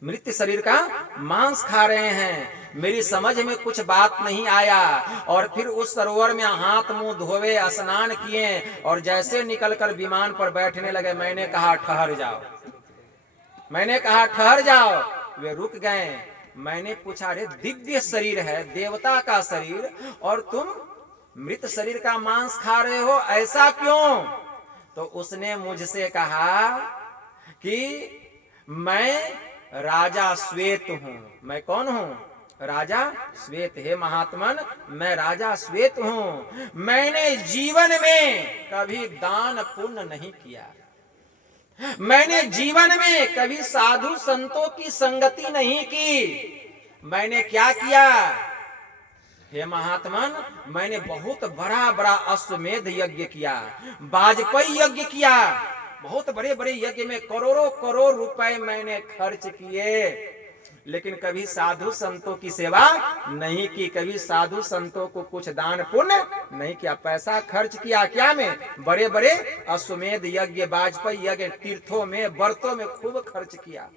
मृत शरीर का मांस खा रहे हैं। मेरी समझ में कुछ बात नहीं आया, और फिर उस सरोवर में हाथ मुंह धोवे, स्नान किए, और जैसे निकलकर विमान पर बैठने लगे मैंने कहा ठहर जाओ, मैंने कहा ठहर जाओ। वे रुक गए। मैंने पूछा अरे दिव्य शरीर है, देवता का शरीर, और तुम मृत शरीर का मांस खा रहे हो, ऐसा क्यों? तो उसने मुझसे कहा कि मैं राजा श्वेत हूं। मैं कौन हूं? राजा श्वेत। हे महात्मन, मैं राजा श्वेत हूं। मैंने जीवन में कभी दान पुण्य नहीं किया, मैंने जीवन में कभी साधु संतों की संगति नहीं की। मैंने क्या किया? हे महात्मन, मैंने बहुत बड़ा बड़ा अश्वमेध यज्ञ किया, वाजपेयी यज्ञ किया, बहुत बड़े बड़े यज्ञ में करोड़ों करोड़ रुपए मैंने खर्च किए, लेकिन कभी साधु संतों की सेवा नहीं की, कभी साधु संतों को कुछ दान पुण्य नहीं किया। पैसा खर्च किया क्या में? बड़े बड़े अश्वमेध यज्ञ, वाजपेयी यज्ञ, तीर्थों में, व्रतों में खूब खर्च किया।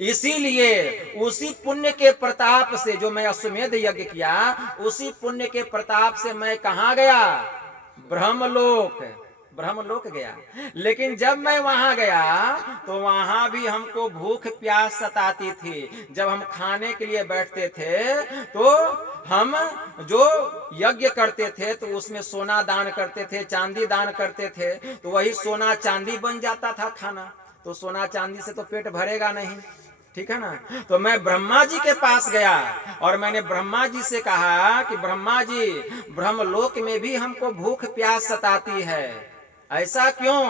इसीलिए उसी पुण्य के प्रताप से जो मैं अश्वमेध यज्ञ किया, उसी पुण्य के प्रताप से मैं कहां गया? ब्रह्मलोक। ब्रह्मलोक गया। लेकिन जब मैं वहां गया तो वहां भी हमको भूख प्यास सताती थी। जब हम खाने के लिए बैठते थे तो हम जो यज्ञ करते थे तो उसमें सोना दान करते थे, चांदी दान करते थे, तो वही सोना चांदी बन जाता था खाना। तो सोना चांदी से तो पेट भरेगा नहीं, ठीक है ना। तो मैं ब्रह्मा जी के पास गया और मैंने ब्रह्मा जी से कहा कि ब्रह्मा जी, ब्रह्मलोक में भी हमको भूख प्यास सताती है, ऐसा क्यों?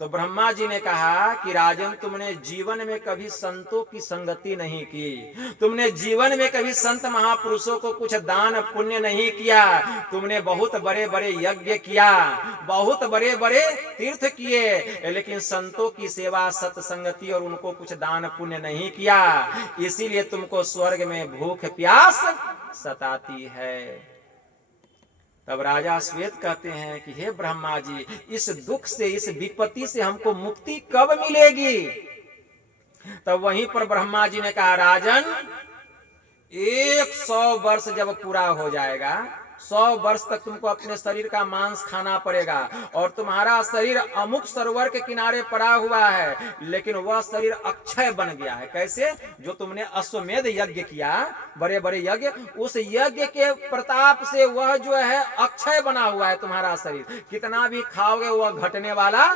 तो ब्रह्मा जी ने कहा कि राजन, तुमने जीवन में कभी संतों की संगति नहीं की, तुमने जीवन में कभी संत महापुरुषों को कुछ दान पुण्य नहीं किया, तुमने बहुत बड़े बड़े यज्ञ किया, बहुत बड़े बड़े तीर्थ किए, लेकिन संतों की सेवा, सत्संगति और उनको कुछ दान पुण्य नहीं किया, इसीलिए तुमको स्वर्ग में भूख प्यास सताती है। तब राजा श्वेत कहते हैं कि हे ब्रह्मा जी, इस दुख से, इस विपत्ति से हमको मुक्ति कब मिलेगी? तब वहीं पर ब्रह्मा जी ने कहा, राजन, 100 वर्ष जब पूरा हो जाएगा, 100 वर्ष तक तुमको अपने शरीर का मांस खाना पड़ेगा, और तुम्हारा शरीर अमुक सरोवर के किनारे पड़ा हुआ है, लेकिन वह शरीर अक्षय बन गया है। कैसे? जो तुमने अश्वमेध यज्ञ किया, बड़े बड़े यज्ञ, उस यज्ञ के प्रताप से वह जो है अक्षय बना हुआ है तुम्हारा शरीर। कितना भी खाओगे वह घटने वाला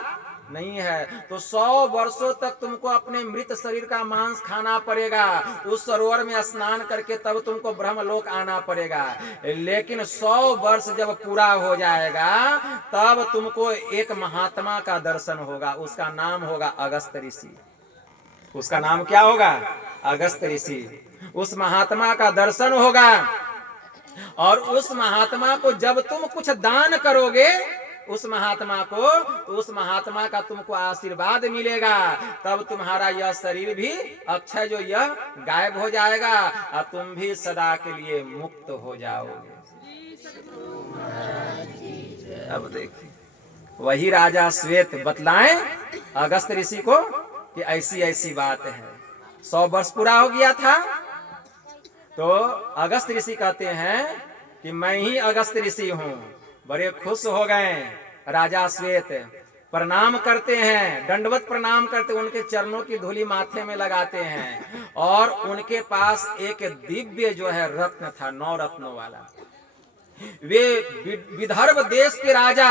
नहीं है। तो 100 वर्षों तक तुमको अपने मृत शरीर का मांस खाना पड़ेगा, उस सरोवर में स्नान करके तब तुमको ब्रह्मलोक आना पड़ेगा। लेकिन 100 वर्ष जब पूरा हो जाएगा तब तुमको एक महात्मा का दर्शन होगा, उसका नाम होगा अगस्त ऋषि। उसका नाम क्या होगा? अगस्त ऋषि। उस महात्मा का दर्शन होगा, और उस महात्मा को जब तुम कुछ दान करोगे उस महात्मा को, तो उस महात्मा का तुमको आशीर्वाद मिलेगा, तब तुम्हारा यह शरीर भी अक्षय जो यह गायब हो जाएगा और तुम भी सदा के लिए मुक्त हो जाओगे। अब देखिए, वही राजा श्वेत बतलाएं अगस्त ऋषि को कि ऐसी ऐसी बात है। 100 वर्ष पूरा हो गया था तो अगस्त ऋषि कहते हैं कि मैं ही अगस्त ऋषि हूं। बड़े खुश हो गए राजा श्वेत, प्रणाम करते हैं, दंडवत प्रणाम करते, उनके चरणों की धूली माथे में लगाते हैं, और उनके पास एक दिव्य जो है रत्न था, 9 रत्नों वाला। वे विदर्भ देश के राजा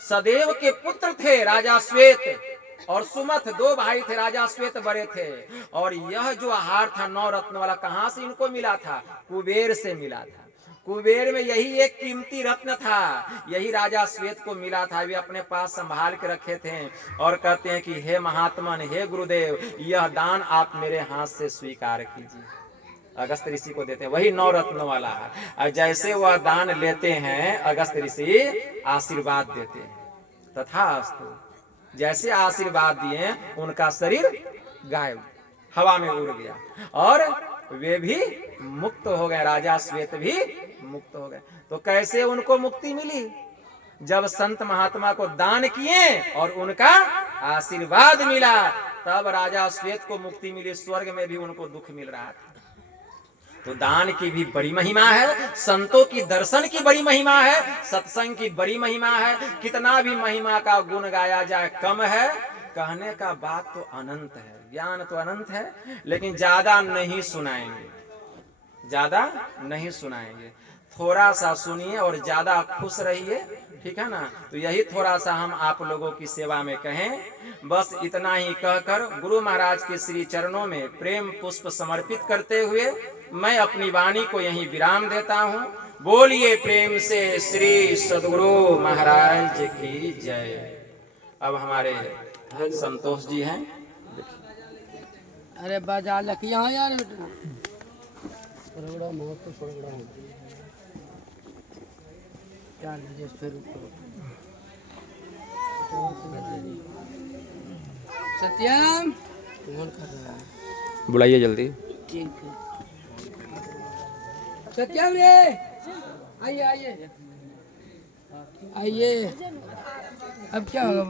सदेव के पुत्र थे, राजा श्वेत और सुमथ, 2 भाई थे। राजा श्वेत बड़े थे, और यह जो हार था 9 रत्न वाला, कहां से इनको मिला था? कुबेर से मिला था। कुबेर में यही एक कीमती रत्न था, यही राजा श्वेत को मिला था। वे अपने पास संभाल के रखे थे और कहते हैं कि हे महात्मन, हे गुरुदेव, यह दान आप मेरे हाथ से स्वीकार कीजिए। अगस्त ऋषि को देते हैं, वही 9 रत्नों वाला है। और जैसे वह दान लेते हैं, अगस्त ऋषि आशीर्वाद देते हैं, तथास्तु। जैसे आशीर्वाद दिए, उनका शरीर गायब, हवा में उड़ गया, और वे भी मुक्त हो गए, राजा श्वेत भी मुक्त हो गए। तो कैसे उनको मुक्ति मिली? जब संत महात्मा को दान किए और उनका आशीर्वाद मिला, तब राजा श्वेत को मुक्ति मिली। स्वर्ग में भी उनको दुख मिल रहा था। तो दान की भी बड़ी महिमा है, संतों की दर्शन की बड़ी महिमा है, सत्संग की बड़ी महिमा है। कितना भी महिमा का गुण गाया जाए कम है, कहने का बात तो अनंत है, ज्ञान तो अनंत है, लेकिन ज्यादा नहीं सुनाएंगे, ज्यादा नहीं सुनाएंगे। थोड़ा सा सुनिए और ज्यादा खुश रहिए, ठीक है ना। तो यही थोड़ा सा हम आप लोगों की सेवा में कहें। बस इतना ही कहकर गुरु महाराज के श्री चरणों में प्रेम पुष्प समर्पित करते हुए मैं अपनी वाणी को यहीं विराम देता हूँ। बोलिए प्रेम से श्री सद्गुरु महाराज की जय। अब हमारे संतोष जी हैं। अरे बजा लक यहाँ यार सत्यम बुलाइए जल्दी। ठीक है सत्यम रे आइए आइए आइए। अब क्या होगा?